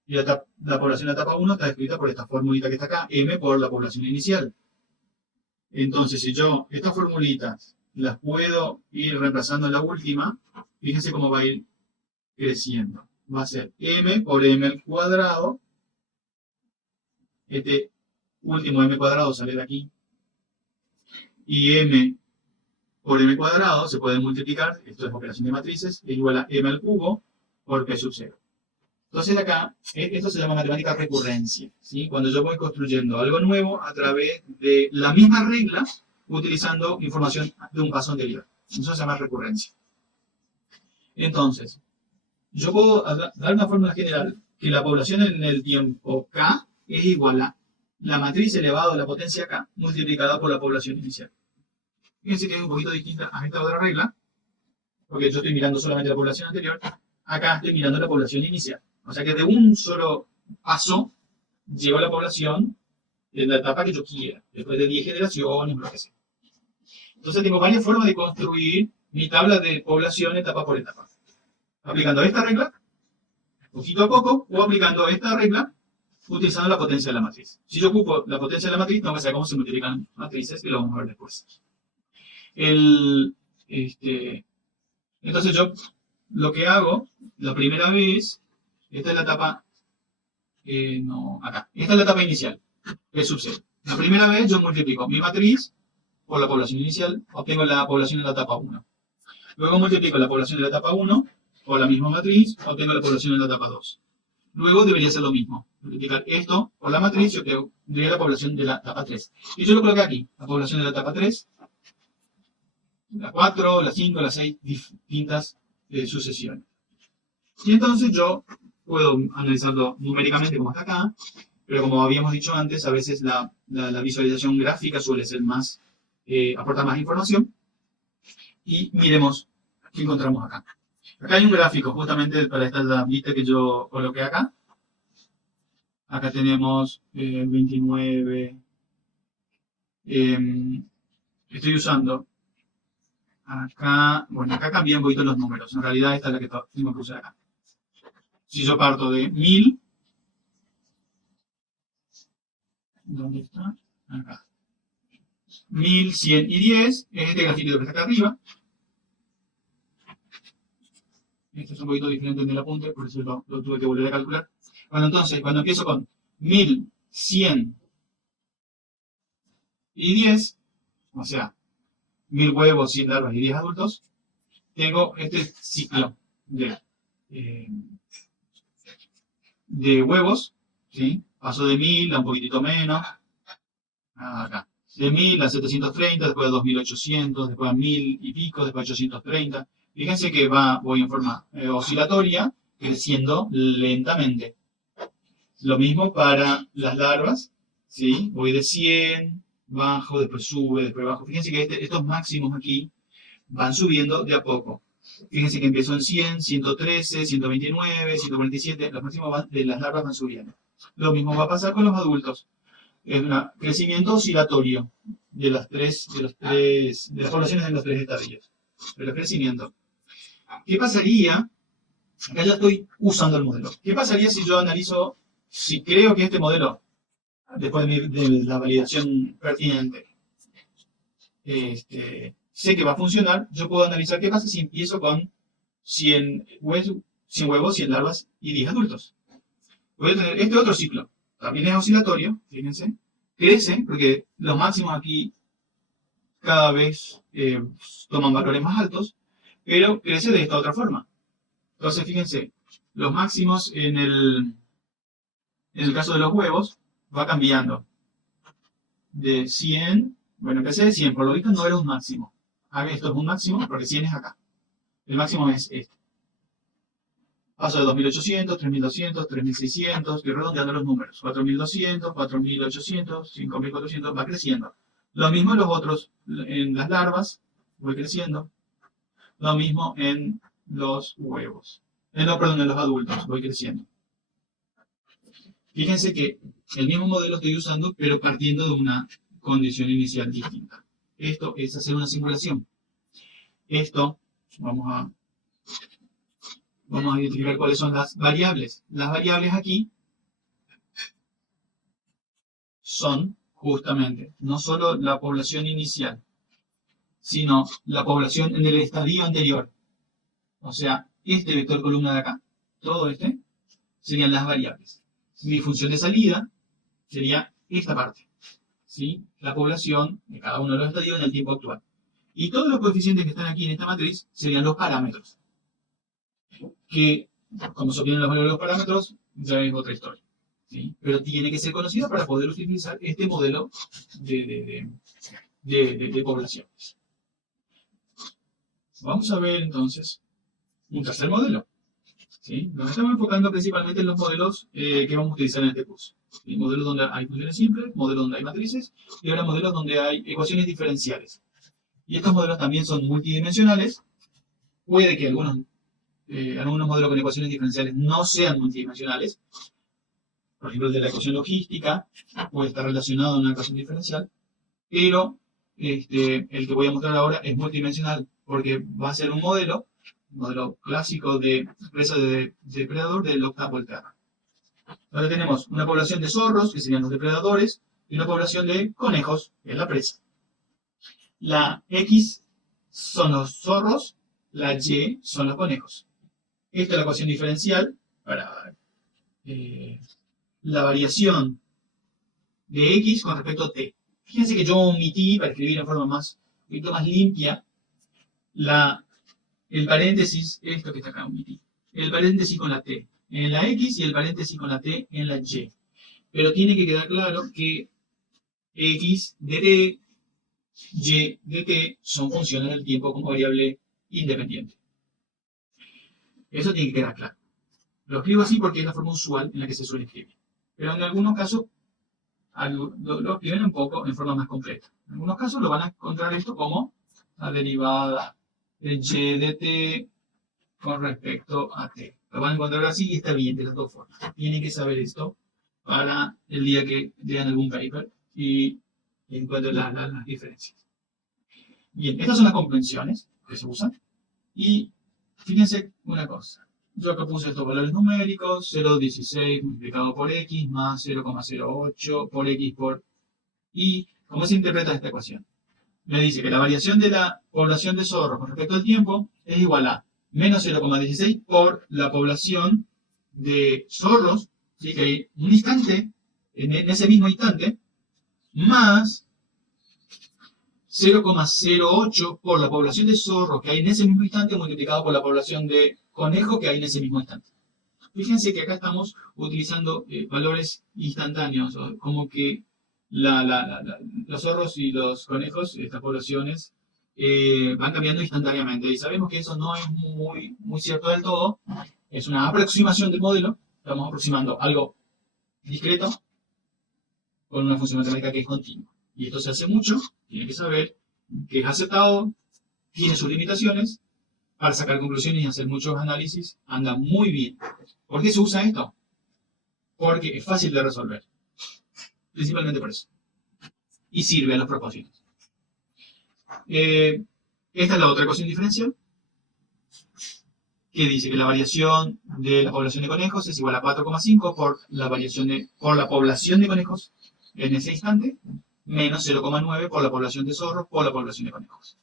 Y la población en la etapa 1 está escrita por esta formulita que está acá, M por la población inicial. Entonces, si yo estas formulitas las puedo ir reemplazando en la última, fíjense cómo va a ir creciendo. Va a ser M por M al cuadrado. Este último M cuadrado sale de aquí. Y M por M cuadrado se puede multiplicar, esto es operación de matrices, es igual a M al cubo por P sub 0. Entonces acá, esto se llama matemática recurrencia, ¿sí? Cuando yo voy construyendo algo nuevo a través de la misma regla, utilizando información de un paso anterior. Eso se llama recurrencia. Entonces, yo puedo dar una fórmula general que la población en el tiempo K es igual a la matriz elevado a la potencia K multiplicada por la población inicial. Fíjense que es un poquito distinta a esta otra regla, porque yo estoy mirando solamente la población anterior. Acá estoy mirando la población inicial. O sea que de un solo paso llego a la población en la etapa que yo quiera, después de 10 generaciones, lo que sea. Entonces tengo varias formas de construir mi tabla de población etapa por etapa. Aplicando esta regla, poquito a poco, o aplicando esta regla, utilizando la potencia de la matriz. Si yo ocupo la potencia de la matriz, tengo que saber cómo se multiplican matrices, que lo vamos a ver después. Entonces yo lo que hago, la primera vez, esta es la etapa, acá. Esta es la etapa inicial, P sub 0. La primera vez yo multiplico mi matriz por la población inicial, obtengo la población en la etapa 1. Luego multiplico la población de la etapa 1 por la misma matriz, obtengo la población en la etapa 2. Luego debería ser lo mismo, multiplicar esto por la matriz y obtengo la población de la etapa 3. Y yo lo coloqué aquí, la población de la etapa 3, la 4, la 5, la 6, distintas sucesiones. Y entonces yo puedo analizarlo numéricamente como está acá, pero como habíamos dicho antes, a veces la visualización gráfica suele ser más, aportar más información. Y miremos qué encontramos acá. Acá hay un gráfico justamente para esta tablita que yo coloqué acá. Acá tenemos 29. Estoy usando acá, bueno, acá cambié un poquito los números. En realidad esta es la que tengo que usar acá. Si yo parto de 1000, ¿dónde está? Acá. 1000, 100 y 10 es este grafito que está acá arriba. Este es un poquito diferente en el apunte, por eso lo tuve que volver a calcular. Bueno, entonces, cuando empiezo con 1000, 100 y 10, o sea, 1000 huevos, 100 larvas y 10 adultos, tengo este ciclo de huevos, ¿sí? Paso de 1000 a un poquitito menos, acá. De 1000 a 730, después a 2800, después a 1000 y pico, después a 830. Fíjense que voy en forma oscilatoria, creciendo lentamente. Lo mismo para las larvas, ¿sí? Voy de 100, bajo, después sube, después bajo. Fíjense que estos máximos aquí van subiendo de a poco. Fíjense que empezó en 100, 113, 129, 147, los máximos de las larvas van subiendo. Lo mismo va a pasar con los adultos. Es un crecimiento oscilatorio de las poblaciones en los tres estadios. Pero crecimiento. ¿Qué pasaría? Acá ya estoy usando el modelo. ¿Qué pasaría si yo analizo, si creo que este modelo, después de la validación pertinente, sé que va a funcionar? Yo puedo analizar qué pasa si empiezo con 100 huevos, 100 larvas y 10 adultos. Voy a tener este otro ciclo. También es oscilatorio, fíjense. Crece, porque los máximos aquí cada vez toman valores más altos, pero crece de esta otra forma. Entonces, fíjense, los máximos en el caso de los huevos va cambiando. De 100, bueno, empecé de 100, por lo visto no era un máximo. Esto es un máximo porque 100 es acá. El máximo es este. Paso de 2800, 3200, 3600, y redondeando los números. 4200, 4800, 5400, va creciendo. Lo mismo en los otros, en las larvas, voy creciendo. Lo mismo en los huevos. No, perdón, en los adultos, voy creciendo. Fíjense que el mismo modelo estoy usando, pero partiendo de una condición inicial distinta. Esto es hacer una simulación. Esto, vamos a identificar cuáles son las variables. Las variables aquí son justamente no solo la población inicial, sino la población en el estadio anterior. O sea, este vector columna de acá, todo este, serían las variables. Mi función de salida sería esta parte, ¿sí? La población de cada uno de los estadios en el tiempo actual. Y todos los coeficientes que están aquí en esta matriz serían los parámetros. Que, como se obtienen los valores de los parámetros, ya es otra historia, ¿sí? Pero tiene que ser conocido para poder utilizar este modelo de poblaciones. Vamos a ver entonces un tercer modelo, ¿sí? Nos estamos enfocando principalmente en los modelos que vamos a utilizar en este curso. ¿Sí? Modelos donde hay funciones simples, modelos donde hay matrices, y ahora modelos donde hay ecuaciones diferenciales. Y estos modelos también son multidimensionales. Puede que algunos modelos con ecuaciones diferenciales no sean multidimensionales. Por ejemplo, el de la ecuación logística puede estar relacionado a una ecuación diferencial, pero el que voy a mostrar ahora es multidimensional, porque va a ser un modelo clásico de presa de depredador del octavo terra. Ahora tenemos una población de zorros, que serían los depredadores, y una población de conejos, que es la presa. La X son los zorros, la Y son los conejos. Esta es la ecuación diferencial para la variación de X con respecto a T. Fíjense que yo omití, para escribir en forma un poquito más limpia, el paréntesis, esto que está acá omití, el paréntesis con la T en la X y el paréntesis con la T en la Y. Pero tiene que quedar claro que X de T, Y de T son funciones del tiempo como variable independiente. Eso tiene que quedar claro. Lo escribo así porque es la forma usual en la que se suele escribir. Pero en algunos casos lo escriben un poco en forma más completa. En algunos casos lo van a encontrar esto como la derivada de Y de T con respecto a T. Lo van a encontrar así y está bien de las dos formas. Tienen que saber esto para el día que lean algún paper y encuentren las diferencias. Bien, estas son las convenciones que se usan. Y fíjense una cosa. Yo acá puse estos valores numéricos, 0,16 multiplicado por X más 0,08 por X por Y. ¿Cómo se interpreta esta ecuación? Me dice que la variación de la población de zorros con respecto al tiempo es igual a menos 0,16 por la población de zorros, ¿sí? Que hay un instante, en ese mismo instante, más 0,08 por la población de zorros que hay en ese mismo instante multiplicado por la población de conejos que hay en ese mismo instante. Fíjense que acá estamos utilizando valores instantáneos, como que los zorros y los conejos, estas poblaciones, van cambiando instantáneamente. Y sabemos que eso no es muy cierto del todo. Es una aproximación del modelo. Estamos aproximando algo discreto con una función matemática que es continua. Y esto se hace mucho. Tienen que saber que es aceptado tiene sus limitaciones. Para sacar conclusiones y hacer muchos análisis, anda muy bien. ¿Por qué se usa esto? Porque es fácil de resolver. Principalmente por eso. Y sirve a los propósitos. Esta es la otra ecuación diferencial, que dice que la variación de la población de conejos es igual a 4,5 por la población de conejos en ese instante, menos 0,9 por la población de zorros por la población de conejos.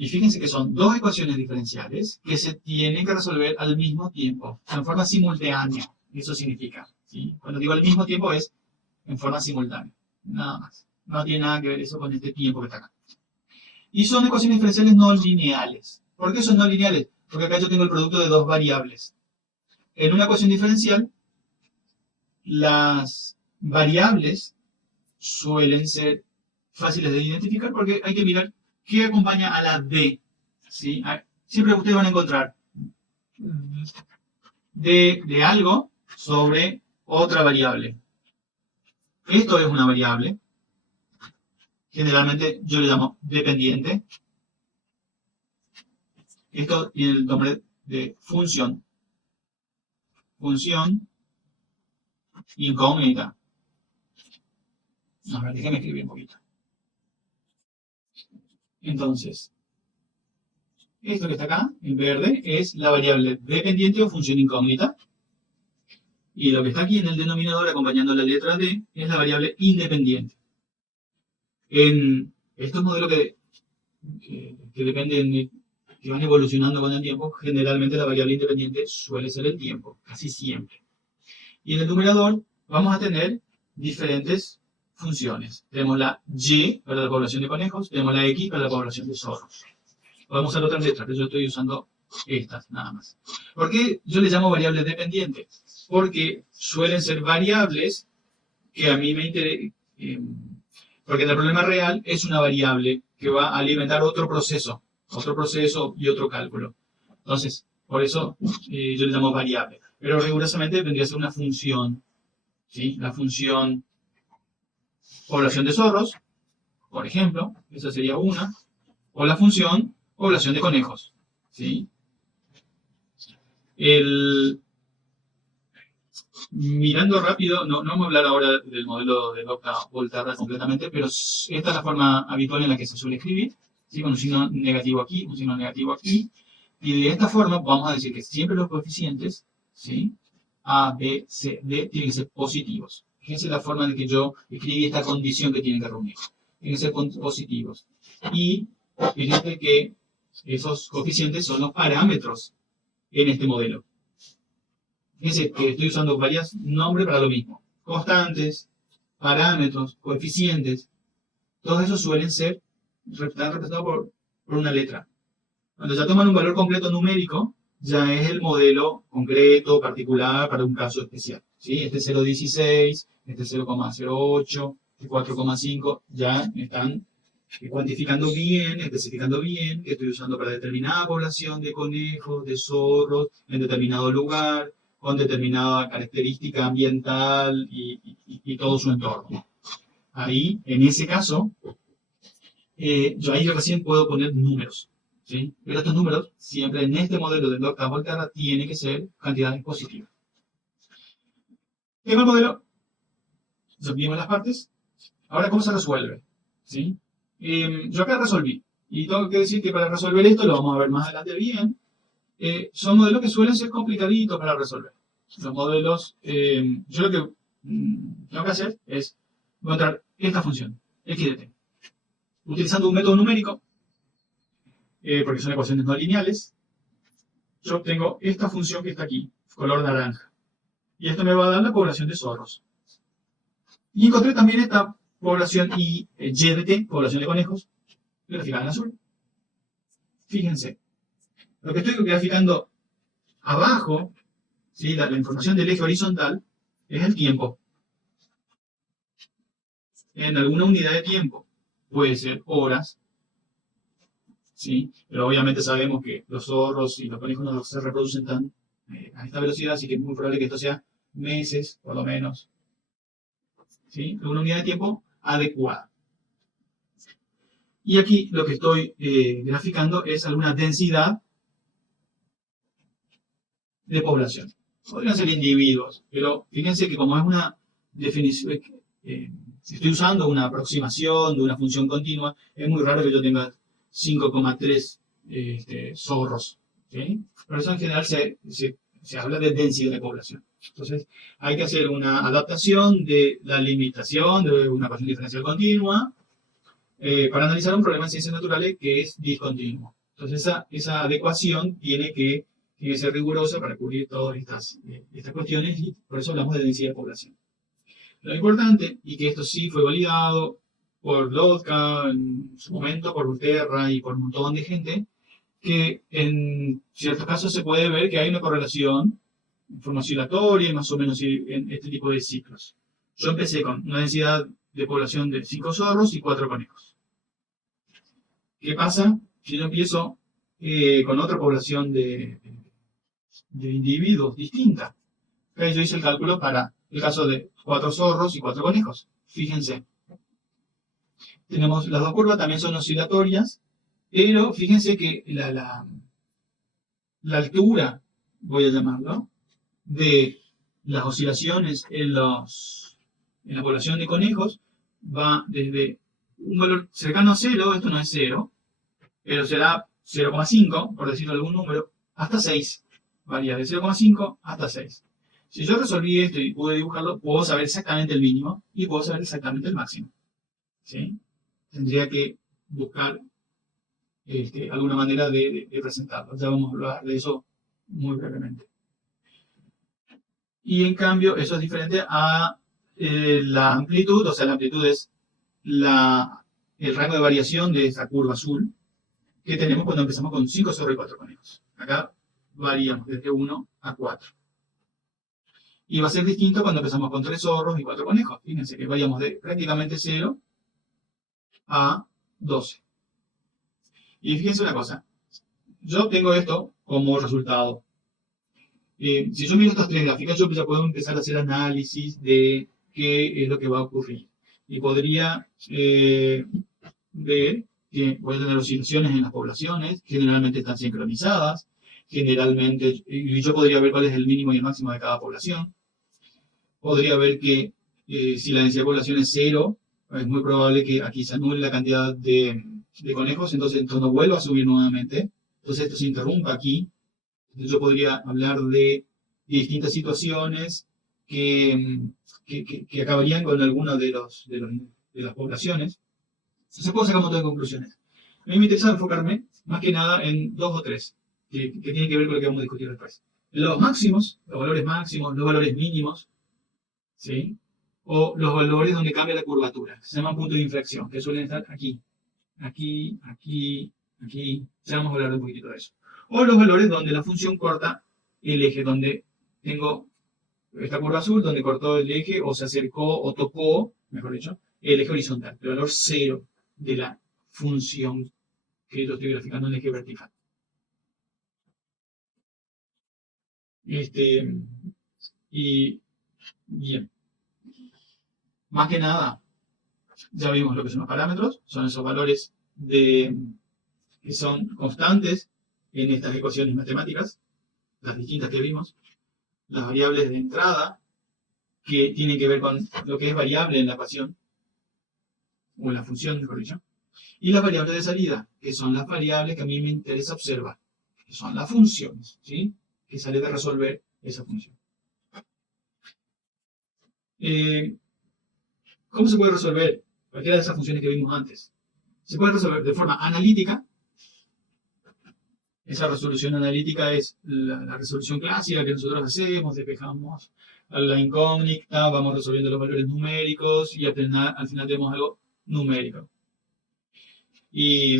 Y fíjense que son dos ecuaciones diferenciales que se tienen que resolver al mismo tiempo, en forma simultánea. Eso significa, ¿sí? Cuando digo al mismo tiempo es en forma simultánea, nada más. No tiene nada que ver eso con este tiempo que está acá. Y son ecuaciones diferenciales no lineales. ¿Por qué son no lineales? Porque acá yo tengo el producto de dos variables. En una ecuación diferencial, las variables suelen ser fáciles de identificar porque hay que mirar qué acompaña a la D. ¿Sí? Siempre ustedes van a encontrar D de algo sobre otra variable. Esto es una variable. Generalmente yo le llamo dependiente. Esto tiene el nombre de función. Función incógnita. A ver, déjame escribir un poquito. Entonces, esto que está acá, en verde, es la variable dependiente o función incógnita. Y lo que está aquí en el denominador, acompañando la letra D, es la variable independiente. En estos modelos que dependen, que van evolucionando con el tiempo, generalmente la variable independiente suele ser el tiempo, casi siempre. Y en el numerador vamos a tener diferentes funciones. Tenemos la Y para la población de conejos, tenemos la X para la población de zorros. Podemos usar otras letras, pero yo estoy usando estas, nada más. ¿Por qué yo les llamo variables dependientes? Porque suelen ser variables que a mí me interesan, porque en el problema real es una variable que va a alimentar otro proceso y otro cálculo. Entonces, por eso yo le llamo variable. Pero rigurosamente vendría a ser una función, ¿sí? La función población de zorros, por ejemplo, esa sería una, o la función población de conejos, ¿sí? Mirando rápido, no vamos a hablar ahora del modelo de Volterra completamente, pero esta es la forma habitual en la que se suele escribir, ¿sí? Con un signo negativo aquí, un signo negativo aquí. Y de esta forma vamos a decir que siempre los coeficientes, ¿sí? A, B, C, D, tienen que ser positivos. Fíjense la forma en que yo escribí esta condición que tienen que reunir. Tienen que ser positivos. Y fíjense que esos coeficientes son los parámetros en este modelo. Fíjense que estoy usando varios nombres para lo mismo. Constantes, parámetros, coeficientes. Todos esos suelen ser representados por una letra. Cuando ya toman un valor concreto numérico, ya es el modelo concreto, particular, para un caso especial. ¿Sí? Este 0,16, este 0,08, este 4,5, ya están cuantificando bien, especificando bien, que estoy usando para determinada población de conejos, de zorros, en determinado lugar, con determinada característica ambiental y todo su entorno. Ahí, en ese caso, yo ahí recién puedo poner números. ¿Sí? Pero estos números, siempre en este modelo de Docta Volterra, tienen que ser cantidades positivas. Tengo el modelo, ya vimos las partes. Ahora, ¿cómo se resuelve? ¿Sí? Yo acá resolví. Y tengo que decir que para resolver esto, lo vamos a ver más adelante bien, son modelos que suelen ser complicaditos para resolver. Los modelos, yo lo que tengo que hacer es encontrar esta función, x de t. Utilizando un método numérico, porque son ecuaciones no lineales, yo obtengo esta función que está aquí, color naranja. Y esto me va a dar la población de zorros. Y encontré también esta población y de t, población de conejos, graficada en azul. Fíjense, lo que estoy graficando abajo, ¿sí? La información del eje horizontal, es el tiempo. En alguna unidad de tiempo. Puede ser horas, ¿sí? Pero obviamente sabemos que los zorros y los conejos no se reproducen tan a esta velocidad, así que es muy probable que esto sea meses, por lo menos. ¿Sí? Una unidad de tiempo adecuada. Y aquí lo que estoy graficando es alguna densidad de población. Podrían ser individuos, pero fíjense que como es una definición, estoy usando una aproximación de una función continua, es muy raro que yo tenga 5,3 zorros. ¿Sí? Por eso en general se habla de densidad de población. Entonces hay que hacer una adaptación de la limitación de una ecuación diferencial continua para analizar un problema en ciencias naturales que es discontinuo. Entonces esa adecuación tiene que ser rigurosa para cubrir todas estas cuestiones y por eso hablamos de densidad de población. Lo importante, y que esto sí fue validado por Lotka en su momento, por Ulterra y por un montón de gente, que en ciertos casos se puede ver que hay una correlación en forma oscilatoria, más o menos en este tipo de ciclos. Yo empecé con una densidad de población de 5 zorros y 4 conejos. ¿Qué pasa si yo empiezo con otra población de individuos distinta? Okay, yo hice el cálculo para el caso de 4 zorros y 4 conejos. Fíjense. Tenemos las dos curvas, también son oscilatorias, pero fíjense que la altura, voy a llamarlo, de las oscilaciones en la población de conejos va desde un valor cercano a 0, esto no es 0, pero será 0,5, por decirlo algún número, hasta 6. Varía de 0,5 hasta 6. Si yo resolví esto y pude dibujarlo, puedo saber exactamente el mínimo y puedo saber exactamente el máximo. ¿Sí? Tendría que buscar alguna manera de presentarlo. Ya vamos a hablar de eso muy brevemente. Y en cambio, eso es diferente a la amplitud, o sea, la amplitud es el rango de variación de esta curva azul que tenemos cuando empezamos con 5 zorros y 4 conejos. Acá varíamos desde 1 a 4. Y va a ser distinto cuando empezamos con 3 zorros y 4 conejos. Fíjense que variamos de prácticamente 0 a 12. Y fíjense una cosa. Yo tengo esto como resultado. Si yo miro estas tres gráficas, yo ya puedo empezar a hacer análisis de qué es lo que va a ocurrir. Y podría ver que voy a tener oscilaciones en las poblaciones, generalmente están sincronizadas, generalmente, y yo podría ver cuál es el mínimo y el máximo de cada población. Podría ver que si la densidad de población es 0, es muy probable que aquí se anule la cantidad de conejos, entonces esto no vuelva a subir nuevamente. Entonces esto se interrumpa aquí. Entonces yo podría hablar de distintas situaciones que acabarían con alguna de las poblaciones. Entonces puedo sacar un montón de conclusiones. A mí me interesa enfocarme más que nada en 2 o 3, que tienen que ver con lo que vamos a discutir después. Los máximos, los valores máximos, los valores mínimos, ¿sí? O los valores donde cambia la curvatura, se llaman puntos de inflexión, que suelen estar aquí, aquí, aquí, aquí. Ya vamos a hablar un poquitito de eso. O los valores donde la función corta el eje, donde tengo esta curva azul, donde cortó el eje, o se acercó, o tocó, mejor dicho, el eje horizontal, el valor 0 de la función que yo estoy graficando en el eje vertical. Y bien, más que nada, ya vimos lo que son los parámetros, son esos valores que son constantes en estas ecuaciones matemáticas, las distintas que vimos, las variables de entrada, que tienen que ver con lo que es variable en la ecuación, o en la función, mejor dicho, y las variables de salida, que son las variables que a mí me interesa observar, que son las funciones, ¿sí? Que sale de resolver esa función. ¿Cómo se puede resolver cualquiera de esas funciones que vimos antes? Se puede resolver de forma analítica. Esa resolución analítica es la resolución clásica que nosotros hacemos, despejamos la incógnita, vamos resolviendo los valores numéricos y al final tenemos algo numérico. Y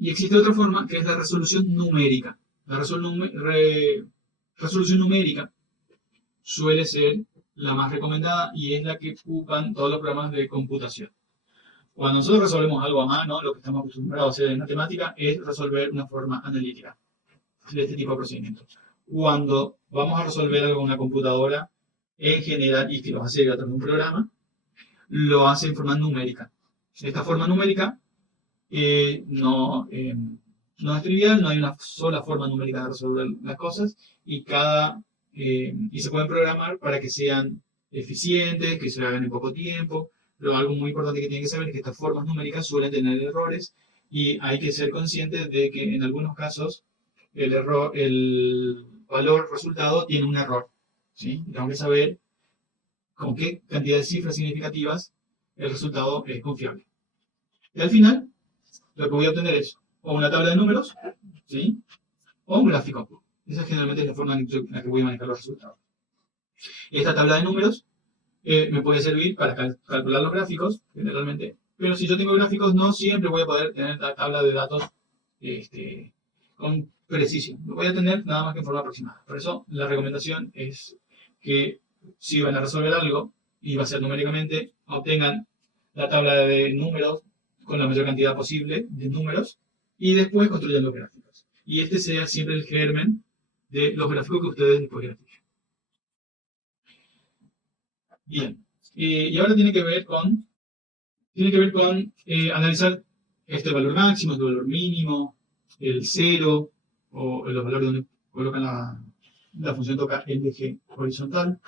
existe otra forma que es la resolución numérica. La resolución numérica suele ser la más recomendada y es la que ocupan todos los programas de computación. Cuando nosotros resolvemos algo a mano, lo que estamos acostumbrados a hacer en matemática es resolver una forma analítica de este tipo de procedimientos. Cuando vamos a resolver algo en una computadora, en general, y que lo hace a través de un programa, lo hace en forma numérica. Esta forma numérica no es trivial, no hay una sola forma numérica de resolver las cosas y y se pueden programar para que sean eficientes, que se hagan en poco tiempo, pero algo muy importante que tienen que saber es que estas formas numéricas suelen tener errores y hay que ser conscientes de que en algunos casos el valor resultado tiene un error, ¿sí? Tengo que saber con qué cantidad de cifras significativas el resultado es confiable. Y al final, lo que voy a obtener es o una tabla de números, ¿sí? O un gráfico. Esa generalmente es la forma en la que voy a manejar los resultados. Esta tabla de números me puede servir para calcular los gráficos, generalmente. Pero si yo tengo gráficos, no siempre voy a poder tener la tabla de datos con precisión. Lo voy a tener nada más que en forma aproximada. Por eso, la recomendación es que si van a resolver algo, y va a ser numéricamente, obtengan la tabla de números con la mayor cantidad posible de números y después construyan los gráficos. Y este sea siempre el germen de los gráficos que ustedes después grafiquen. Bien, y ahora tiene que ver con analizar este valor máximo, este valor mínimo, el cero, o los valores donde colocan la función toca el eje horizontal.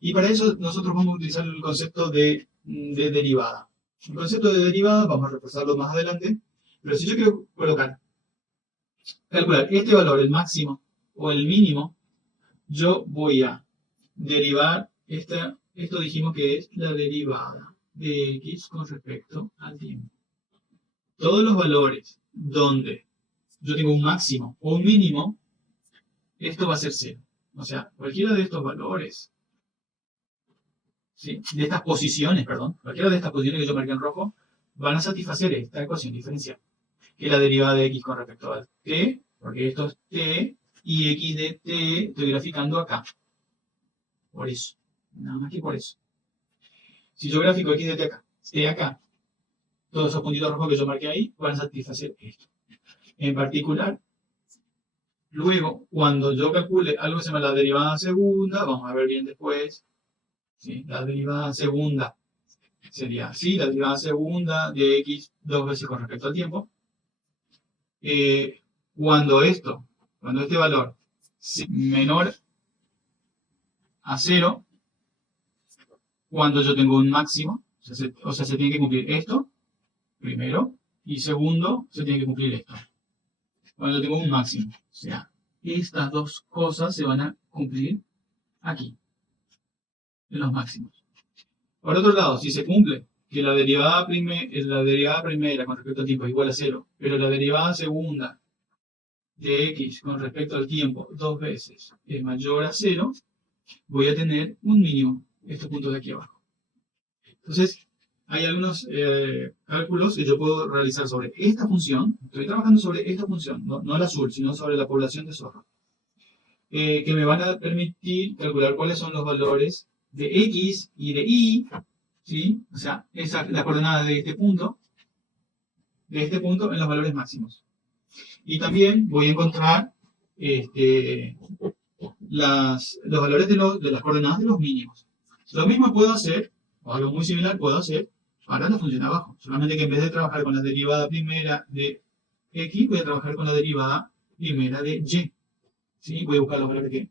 Y para eso nosotros vamos a utilizar el concepto de derivada. El concepto de derivada vamos a reforzarlo más adelante, pero si yo quiero calcular este valor, el máximo o el mínimo, yo voy a derivar esto dijimos que es la derivada de x con respecto al tiempo. Todos los valores donde yo tengo un máximo o un mínimo, esto va a ser 0. O sea, cualquiera de estos valores, ¿sí? De estas posiciones, cualquiera de estas posiciones que yo marqué en rojo, van a satisfacer esta ecuación diferencial, que es la derivada de x con respecto al t, porque esto es t, y x de t estoy graficando acá. Por eso. Nada más que por eso. Si yo grafico x de t acá, todos esos puntitos rojos que yo marqué ahí van a satisfacer esto. En particular, luego, cuando yo calcule algo que se llama la derivada segunda, vamos a ver bien después, ¿sí? La derivada segunda sería así, la derivada segunda de x dos veces con respecto al tiempo. Cuando este valor sea menor a 0, cuando yo tengo un máximo, o sea, se tiene que cumplir esto, primero, y segundo, se tiene que cumplir esto. Cuando yo tengo un máximo, o sea, estas dos cosas se van a cumplir aquí, en los máximos. Por otro lado, si se cumple que la derivada primera con respecto al tiempo es igual a 0, pero la derivada segunda de x con respecto al tiempo dos veces es mayor a 0, voy a tener un mínimo, estos puntos de aquí abajo. Entonces, hay algunos cálculos que yo puedo realizar sobre esta función. Estoy trabajando sobre esta función, no el azul, sino sobre la población de zorro. Que me van a permitir calcular cuáles son los valores de x y de y, ¿sí? O sea, la coordenada de este punto en los valores máximos. Y también voy a encontrar los valores de las coordenadas de los mínimos. Lo mismo puedo hacer, o algo muy similar puedo hacer, para la función de abajo. Solamente que en vez de trabajar con la derivada primera de x, voy a trabajar con la derivada primera de y. ¿Sí? Voy a buscar los valores que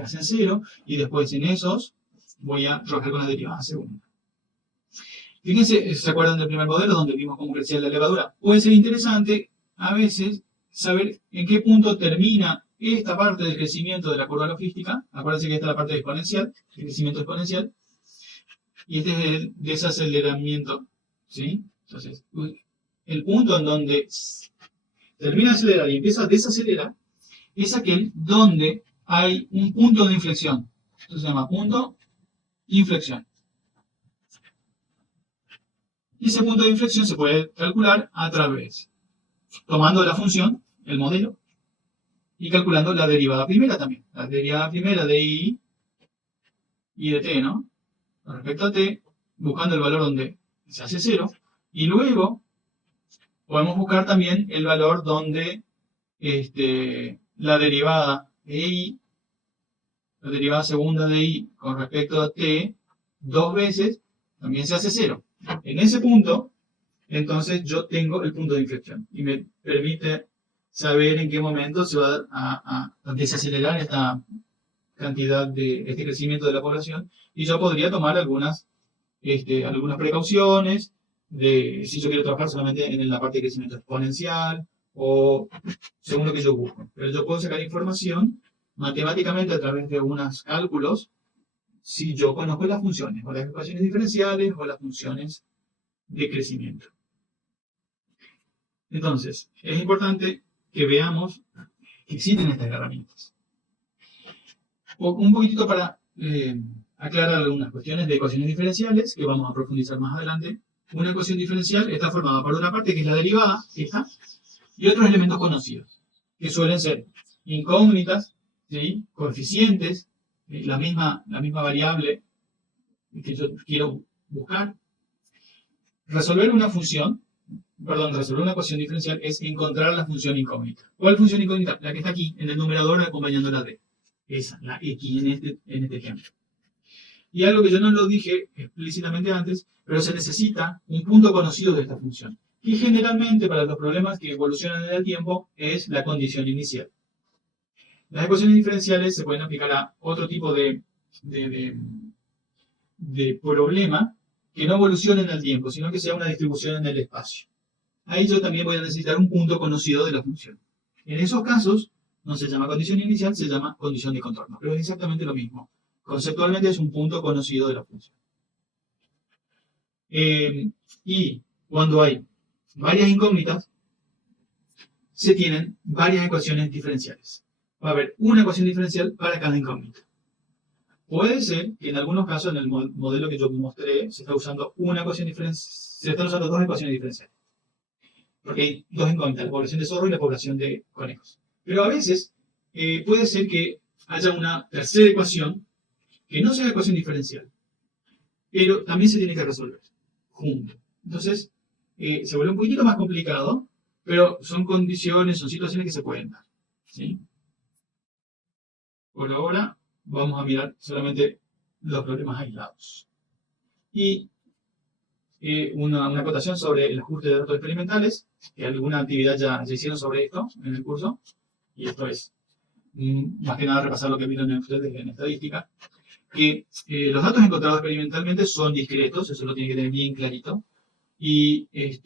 hacen 0, y después en esos voy a trabajar con la derivada segunda. Fíjense, ¿se acuerdan del primer modelo donde vimos cómo crecía la levadura? Puede ser interesante a veces saber en qué punto termina esta parte del crecimiento de la curva logística. Acuérdense que esta es la parte exponencial, el crecimiento exponencial, y este es el desaceleramiento, ¿sí? Entonces, el punto en donde termina de acelerar y empieza a desacelerar es aquel donde hay un punto de inflexión. Esto se llama punto de inflexión. Y ese punto de inflexión se puede calcular a través, tomando la función, el modelo, y calculando la derivada primera también. La derivada primera de y de t, ¿no? Con respecto a t, buscando el valor donde se hace 0, y luego podemos buscar también el valor donde la derivada de y, la derivada segunda de y con respecto a t, dos veces, también se hace 0. En ese punto, entonces yo tengo el punto de inflexión y me permite saber en qué momento se va a desacelerar esta cantidad de este crecimiento de la población y yo podría tomar algunas precauciones de si yo quiero trabajar solamente en la parte de crecimiento exponencial o según lo que yo busco. Pero yo puedo sacar información matemáticamente a través de unos cálculos si yo conozco las funciones, o las ecuaciones diferenciales o las funciones de crecimiento. Entonces, es importante que veamos que existen estas herramientas. Un poquitito para aclarar algunas cuestiones de ecuaciones diferenciales que vamos a profundizar más adelante. Una ecuación diferencial está formada por una parte que es la derivada, esta, y otros elementos conocidos, que suelen ser incógnitas, ¿sí? Coeficientes, la misma variable que yo quiero buscar. Resolver una ecuación diferencial es encontrar la función incógnita. ¿Cuál función incógnita? La que está aquí, en el numerador acompañando la d. Esa, la x en este ejemplo. Y algo que yo no lo dije explícitamente antes, pero se necesita un punto conocido de esta función. Y generalmente para los problemas que evolucionan en el tiempo es la condición inicial. Las ecuaciones diferenciales se pueden aplicar a otro tipo de problema que no evolucione en el tiempo, sino que sea una distribución en el espacio. Ahí yo también voy a necesitar un punto conocido de la función. En esos casos, no se llama condición inicial, se llama condición de contorno, pero es exactamente lo mismo. Conceptualmente es un punto conocido de la función. Y cuando hay varias incógnitas, se tienen varias ecuaciones diferenciales. Va a haber una ecuación diferencial para cada incógnita. Puede ser que en algunos casos, en el modelo que yo mostré, se está usando una ecuación diferencial, se están usando dos ecuaciones diferenciales. Porque hay dos incógnitas, la población de zorro y la población de conejos. Pero a veces puede ser que haya una tercera ecuación que no sea ecuación diferencial, pero también se tiene que resolver junto. Entonces, se vuelve un poquito más complicado, pero son condiciones, son situaciones que se pueden dar. ¿Sí? Por ahora, vamos a mirar solamente los problemas aislados. Y una acotación sobre el ajuste de datos experimentales, que alguna actividad ya hicieron sobre esto en el curso, y esto es más que nada repasar lo que vieron ustedes en estadística, que los datos encontrados experimentalmente son discretos, eso lo tiene que tener bien clarito, y es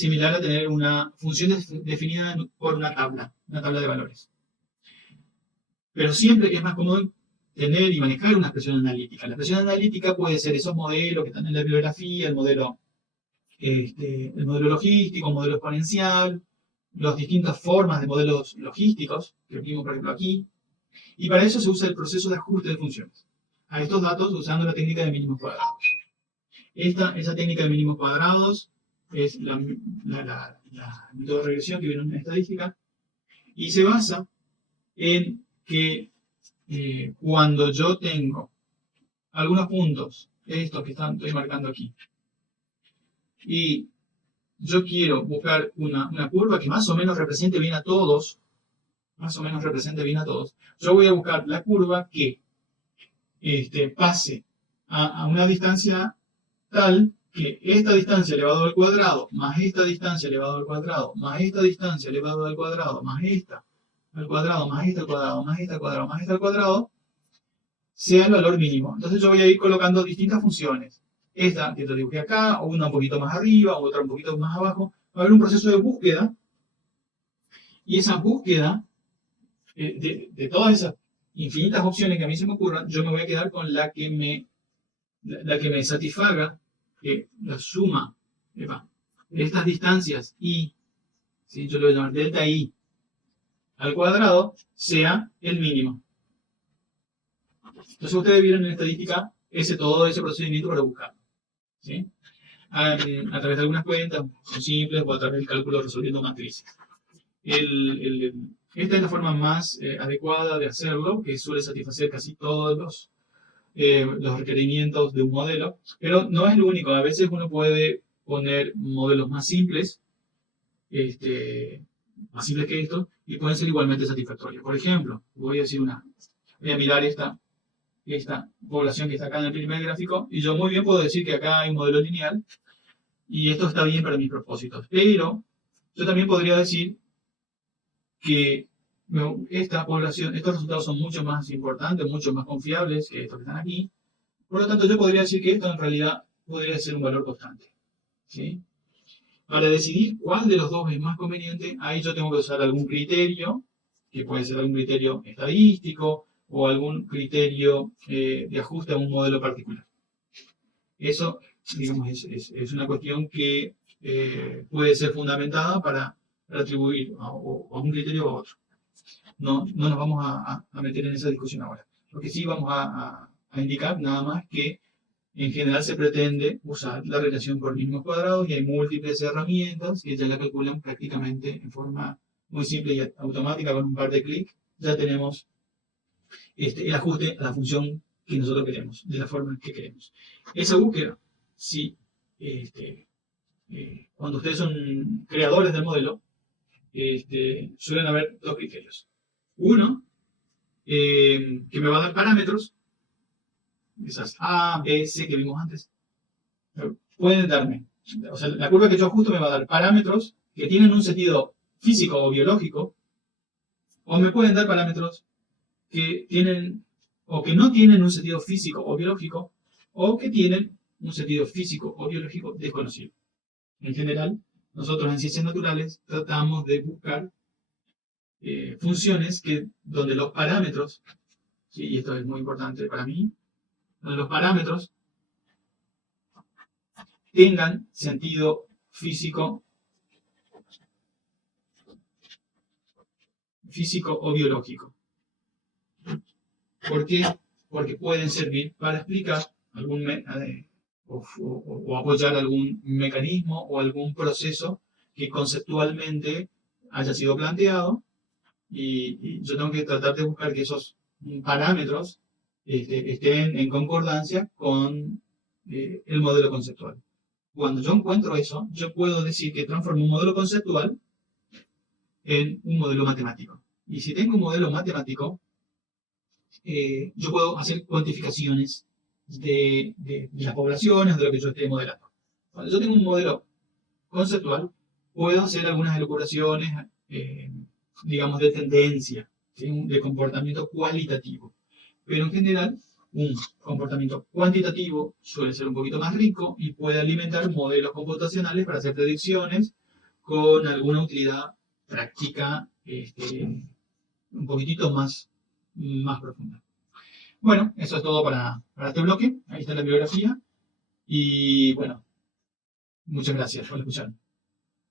similar a tener una función definida por una tabla de valores. Pero siempre es más cómodo tener y manejar una expresión analítica. La expresión analítica puede ser esos modelos que están en la bibliografía, el modelo logístico, el modelo exponencial, las distintas formas de modelos logísticos que vimos, por ejemplo, aquí. Y para eso se usa el proceso de ajuste de funciones a estos datos usando la técnica de mínimos cuadrados. Esa técnica de mínimos cuadrados es la método de regresión que vieron en estadística y se basa en que cuando yo tengo algunos puntos, estos que estoy marcando aquí, y yo quiero buscar una curva que más o menos represente bien a todos, yo voy a buscar la curva que pase a una distancia tal que esta distancia elevado al cuadrado, más esta distancia elevado al cuadrado, más esta distancia elevado al cuadrado, más esta al cuadrado, más esta al cuadrado, más esta al cuadrado, más esta al cuadrado, sea el valor mínimo. Entonces yo voy a ir colocando distintas funciones. Esta que te dibujé acá, o una un poquito más arriba, otra un poquito más abajo. Va a haber un proceso de búsqueda, y esa búsqueda de todas esas infinitas opciones que a mí se me ocurran, yo me voy a quedar con la que me satisfaga la suma de estas distancias y, ¿sí? Yo le voy a llamar delta i al cuadrado, sea el mínimo. Entonces ustedes vieron en estadística todo ese procedimiento para buscarlo. ¿Sí? A través de algunas cuentas, son simples, o a través del cálculo resolviendo matrices. Esta es la forma más adecuada de hacerlo, que suele satisfacer casi todos los requerimientos de un modelo, pero no es lo único. A veces uno puede poner modelos más simples que esto, y pueden ser igualmente satisfactorios. Por ejemplo, voy a mirar esta esta población que está acá en el primer gráfico, y yo muy bien puedo decir que acá hay un modelo lineal, y esto está bien para mis propósitos. Pero yo también podría decir que esta población, estos resultados son mucho más importantes, mucho más confiables que estos que están aquí. Por lo tanto, yo podría decir que esto en realidad podría ser un valor constante. ¿Sí? Para decidir cuál de los dos es más conveniente, ahí yo tengo que usar algún criterio, que puede ser algún criterio estadístico o algún criterio de ajuste a un modelo particular. Eso, digamos, es una cuestión que puede ser fundamentada para atribuir a un criterio u otro. No nos vamos a meter en esa discusión ahora. Lo que sí vamos a indicar nada más que en general se pretende usar la relación por mínimos cuadrados y hay múltiples herramientas que ya la calculan prácticamente en forma muy simple y automática con un par de clics. Ya tenemos el ajuste a la función que nosotros queremos, de la forma que queremos. Esa búsqueda, sí, cuando ustedes son creadores del modelo, suelen haber dos criterios. Uno, que me va a dar parámetros, esas A, B, C que vimos antes, pueden darme, o sea, la curva que yo ajusto me va a dar parámetros que tienen un sentido físico o biológico, o me pueden dar parámetros que tienen o que no tienen un sentido físico o biológico, o que tienen un sentido físico o biológico desconocido. En general, nosotros en ciencias naturales tratamos de buscar funciones donde los parámetros, ¿sí? Y esto es muy importante para mí, donde los parámetros tengan sentido físico o biológico. ¿Por qué? Porque pueden servir para explicar o apoyar algún mecanismo o algún proceso que conceptualmente haya sido planteado y yo tengo que tratar de buscar que esos parámetros estén en concordancia con el modelo conceptual. Cuando yo encuentro eso, yo puedo decir que transformo un modelo conceptual en un modelo matemático. Y si tengo un modelo matemático, yo puedo hacer cuantificaciones de las poblaciones, de lo que yo esté modelando. Cuando yo tengo un modelo conceptual, puedo hacer algunas elucubraciones, digamos, de tendencia, ¿sí? De comportamiento cualitativo. Pero en general, un comportamiento cuantitativo suele ser un poquito más rico y puede alimentar modelos computacionales para hacer predicciones con alguna utilidad práctica un poquitito más profunda. Bueno, eso es todo para este bloque. Ahí está la bibliografía. Y bueno, muchas gracias por escuchar.